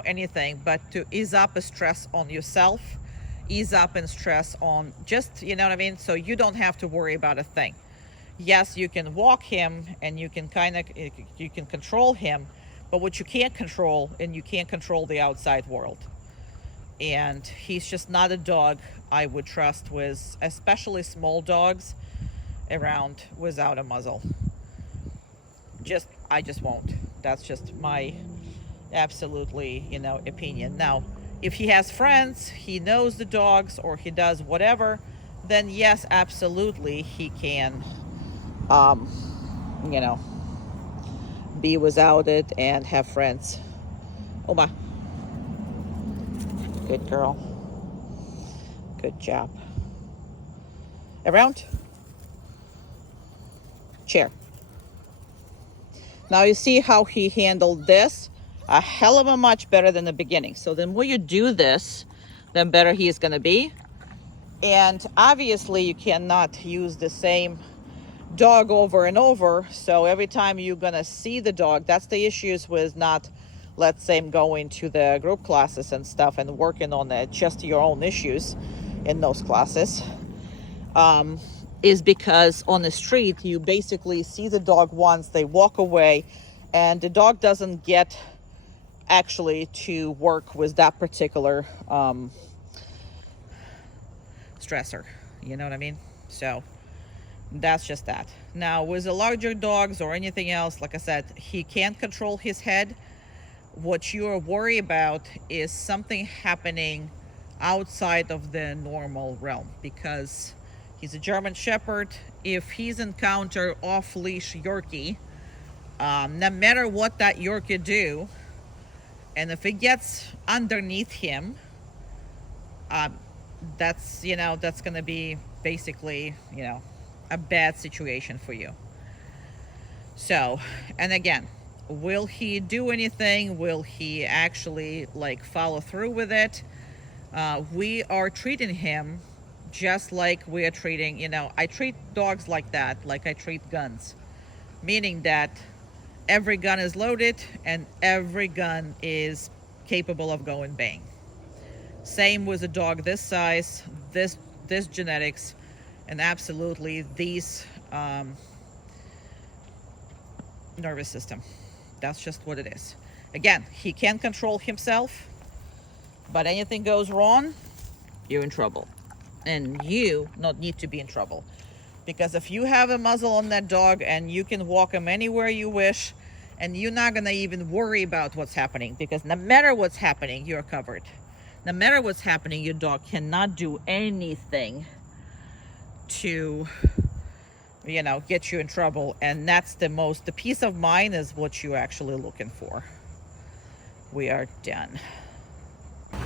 anything but to ease up a stress on yourself, ease up and stress on just, what I mean, so you don't have to worry about a thing. Yes, you can walk him and you can you can control him, but what you can't control, and you can't control the outside world. And he's just not a dog I would trust with, especially small dogs, around without a muzzle. I just won't. That's just my absolutely, opinion. Now, if he has friends, he knows the dogs, or he does whatever, then yes, absolutely, he can, be without it and have friends. Oma. Good girl. Good job. Around. Chair. Now you see how he handled this? A hell of a much better than the beginning. So the more you do this, the better he is going to be. And obviously you cannot use the same dog over and over. So every time you're going to see the dog, that's the issues with not, let's say, going to the group classes and stuff and working on just your own issues in those classes. Is because on the street, you basically see the dog once, they walk away, and the dog doesn't get actually to work with that particular stressor. You know what I mean? So that's just that. Now, with the larger dogs or anything else, like I said, he can't control his head. What you are worried about is something happening outside of the normal realm, because he's a German Shepherd. If he's encountered off-leash Yorkie, no matter what that Yorkie do, and if it gets underneath him, that's going to be basically, a bad situation for you. So, and again, will he do anything? Will he actually follow through with it? We are treating him just like we are treating, I treat dogs like that, like I treat guns. Meaning that every gun is loaded and every gun is capable of going bang. Same with a dog this size, this genetics, and absolutely these nervous system. That's just what it is. Again, he can control himself, but anything goes wrong, you're in trouble. And you not need to be in trouble. Because if you have a muzzle on that dog and you can walk him anywhere you wish, and you're not gonna even worry about what's happening, because no matter what's happening, you're covered. No matter what's happening, your dog cannot do anything to, you know, get you in trouble. And that's the peace of mind is what you're actually looking for. We are done. Okay,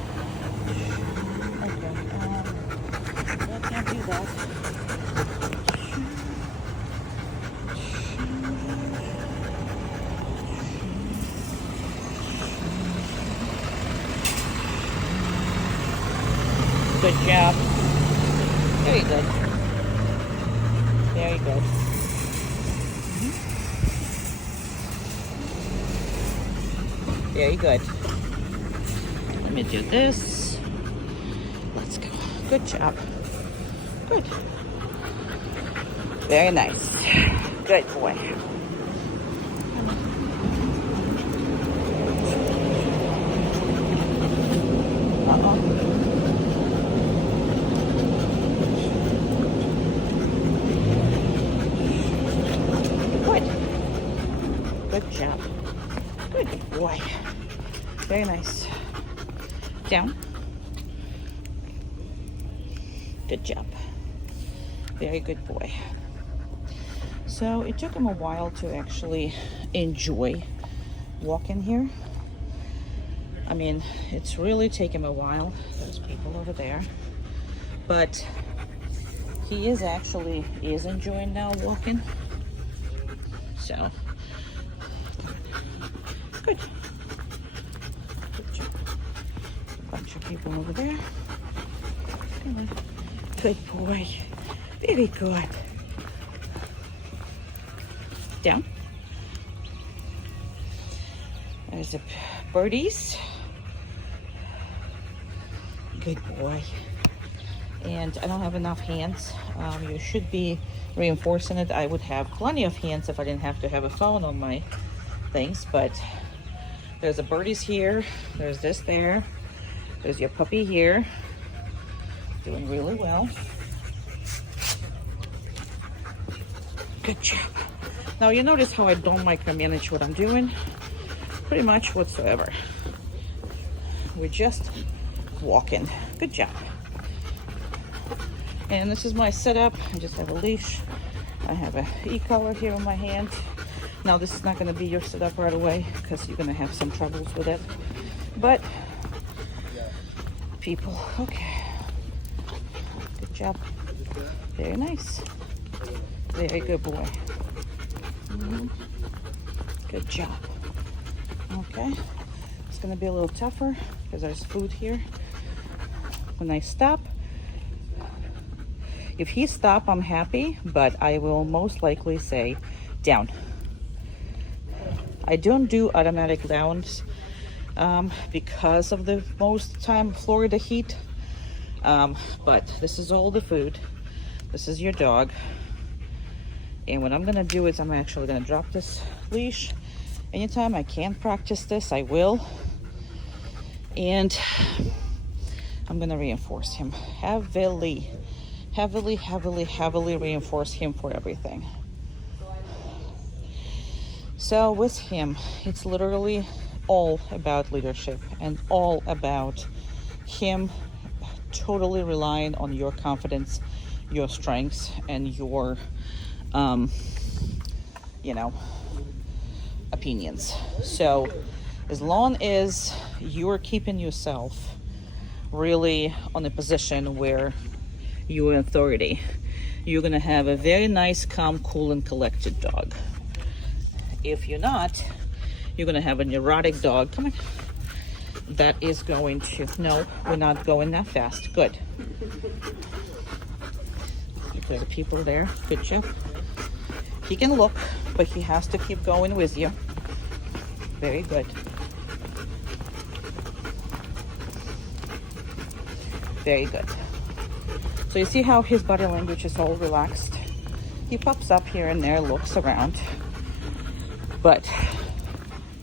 I can't do that. Good job. Very good. Very good. Very good. Let me do this. Let's go. Good job. Good. Very nice. Good boy. Good job. Good boy. Very nice. Down. Good job. Very good boy. So it took him a while to actually enjoy walking here. I mean, it's really taken him a while. There's people over there. But he is enjoying now walking. So good. Good job. A bunch of people over there. Good boy. Very good. Down. There's the birdies. Good boy. And I don't have enough hands. You should be reinforcing it. I would have plenty of hands if I didn't have to have a phone on my things, but there's a birdies here, there's this there, there's your puppy here, doing really well. Good job. Now you notice how I don't micromanage what I'm doing, pretty much whatsoever. We're just walking. Good job. And this is my setup. I just have a leash. I have a e-collar here on my hand. Now this is not going to be your setup right away because you're going to have some troubles with it. But people, okay. Good job. Very nice. Very good boy. Good job. Okay. It's going to be a little tougher because there's food here. When I stop, if he stop, I'm happy, but I will most likely say down. I don't do automatic downs because of the most time Florida heat. But this is all the food. This is your dog. And what I'm gonna do is I'm actually gonna drop this leash. Anytime I can practice this, I will. And I'm gonna reinforce him heavily. Heavily reinforce him for everything. So with him, it's literally all about leadership and all about him totally relying on your confidence, your strengths, and your, opinions. So as long as you're keeping yourself really on a position where you're authority, you're gonna have a very nice, calm, cool, and collected dog. If you're not, you're gonna have a neurotic dog. Come on. That is going to, no, we're not going that fast. Good. There's people there. Good job. He can look, but he has to keep going with you. Very good. Very good. So you see how his body language is all relaxed? He pops up here and there, looks around, but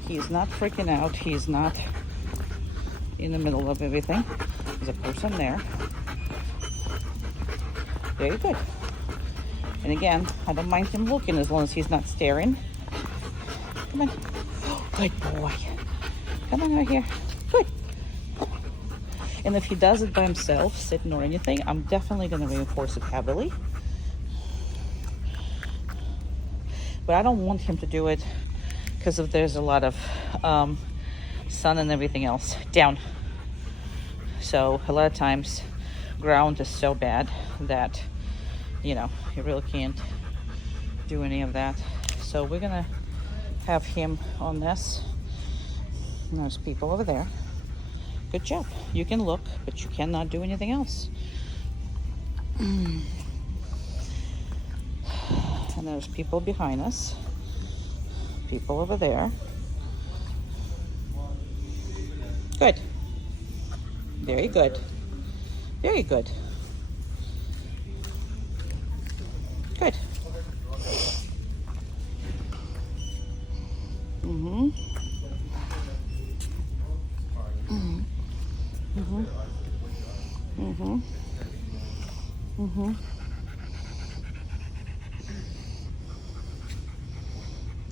he's not freaking out. He's not in the middle of everything. There's a person there. Very good. And again, I don't mind him looking as long as he's not staring. Come on. Oh, good boy. Come on right here. Good. And if he does it by himself, sitting or anything, I'm definitely going to reinforce it heavily. But I don't want him to do it because if there's a lot of sun and everything else. Down. So a lot of times ground is so bad that, you know, you really can't do any of that. So we're going to have him on this. And there's people over there. Good job. You can look, but you cannot do anything else. And there's people behind us. People over there. Good. Very good. Very good. Good. Mm-hmm. Mm-hmm. Mm-hmm. Mm-hmm. Mm-hmm.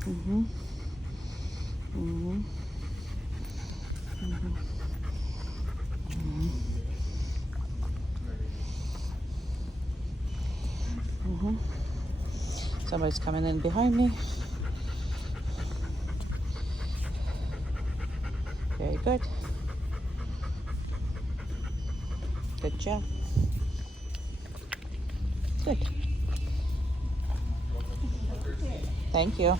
Mm-hmm. Mm-hmm. Mm-hmm. Somebody's coming in behind me. Very good. Good job. Good. Thank you.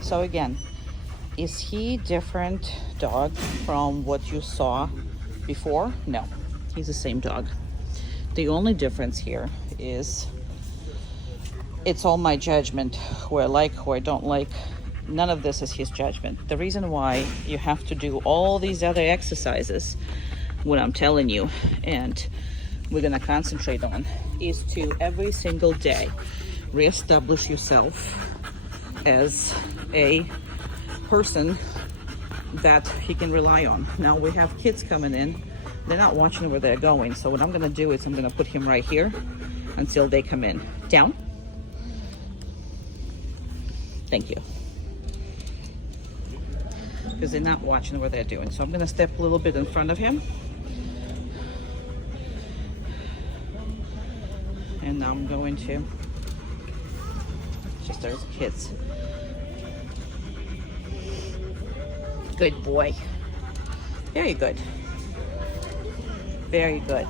So again, is he different dog from what you saw before? No, he's the same dog. The only difference here is it's all my judgment, who I like, who I don't like. None of this is his judgment. The reason why you have to do all these other exercises, what I'm telling you, and we're gonna concentrate on, is to every single day reestablish yourself as a person that he can rely on. Now we have kids coming in. They're not watching where they're going. So what I'm gonna do is I'm gonna put him right here until they come in. Down. Thank you. Because they're not watching what they're doing. So I'm gonna step a little bit in front of him. And now I'm going to, just there's kids. Good boy. Very good. Very good.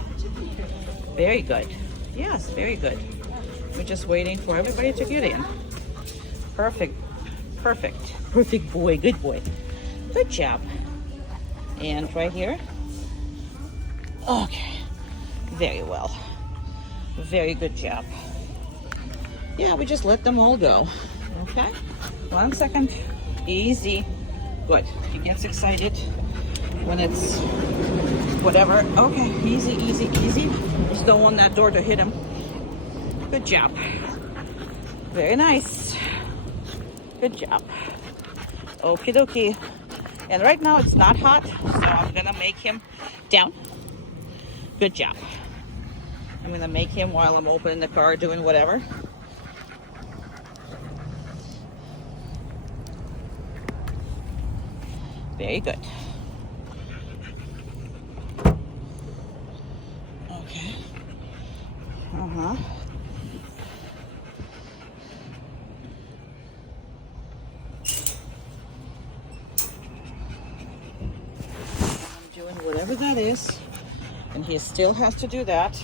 Very good. Yes, very good. We're just waiting for everybody to get in. Perfect. Perfect. Perfect boy. Good boy. Good job. And right here. Okay. Very well. Very good job. Yeah, we just let them all go. Okay. 1 second. Easy. Good. He gets excited when it's whatever. Okay, easy, easy, easy. Just don't want that door to hit him. Good job. Very nice. Good job. Okie dokie. And right now it's not hot, so I'm gonna make him down. Good job. I'm gonna make him while I'm opening the car, doing whatever. Very good. Okay. Uh-huh. I'm doing whatever that is, and he still has to do that.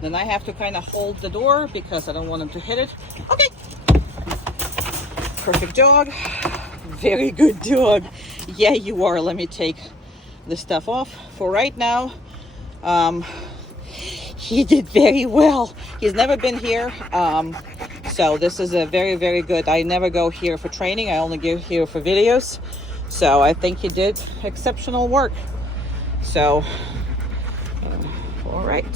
Then I have to kind of hold the door because I don't want him to hit it. Okay. Perfect dog. Very good dog. Yeah, you are. Let me take the stuff off for right now. He did very well. He's never been here, So this is a very, very good. I never go here for training. I only go here for videos. So I think you did exceptional work. So, all right.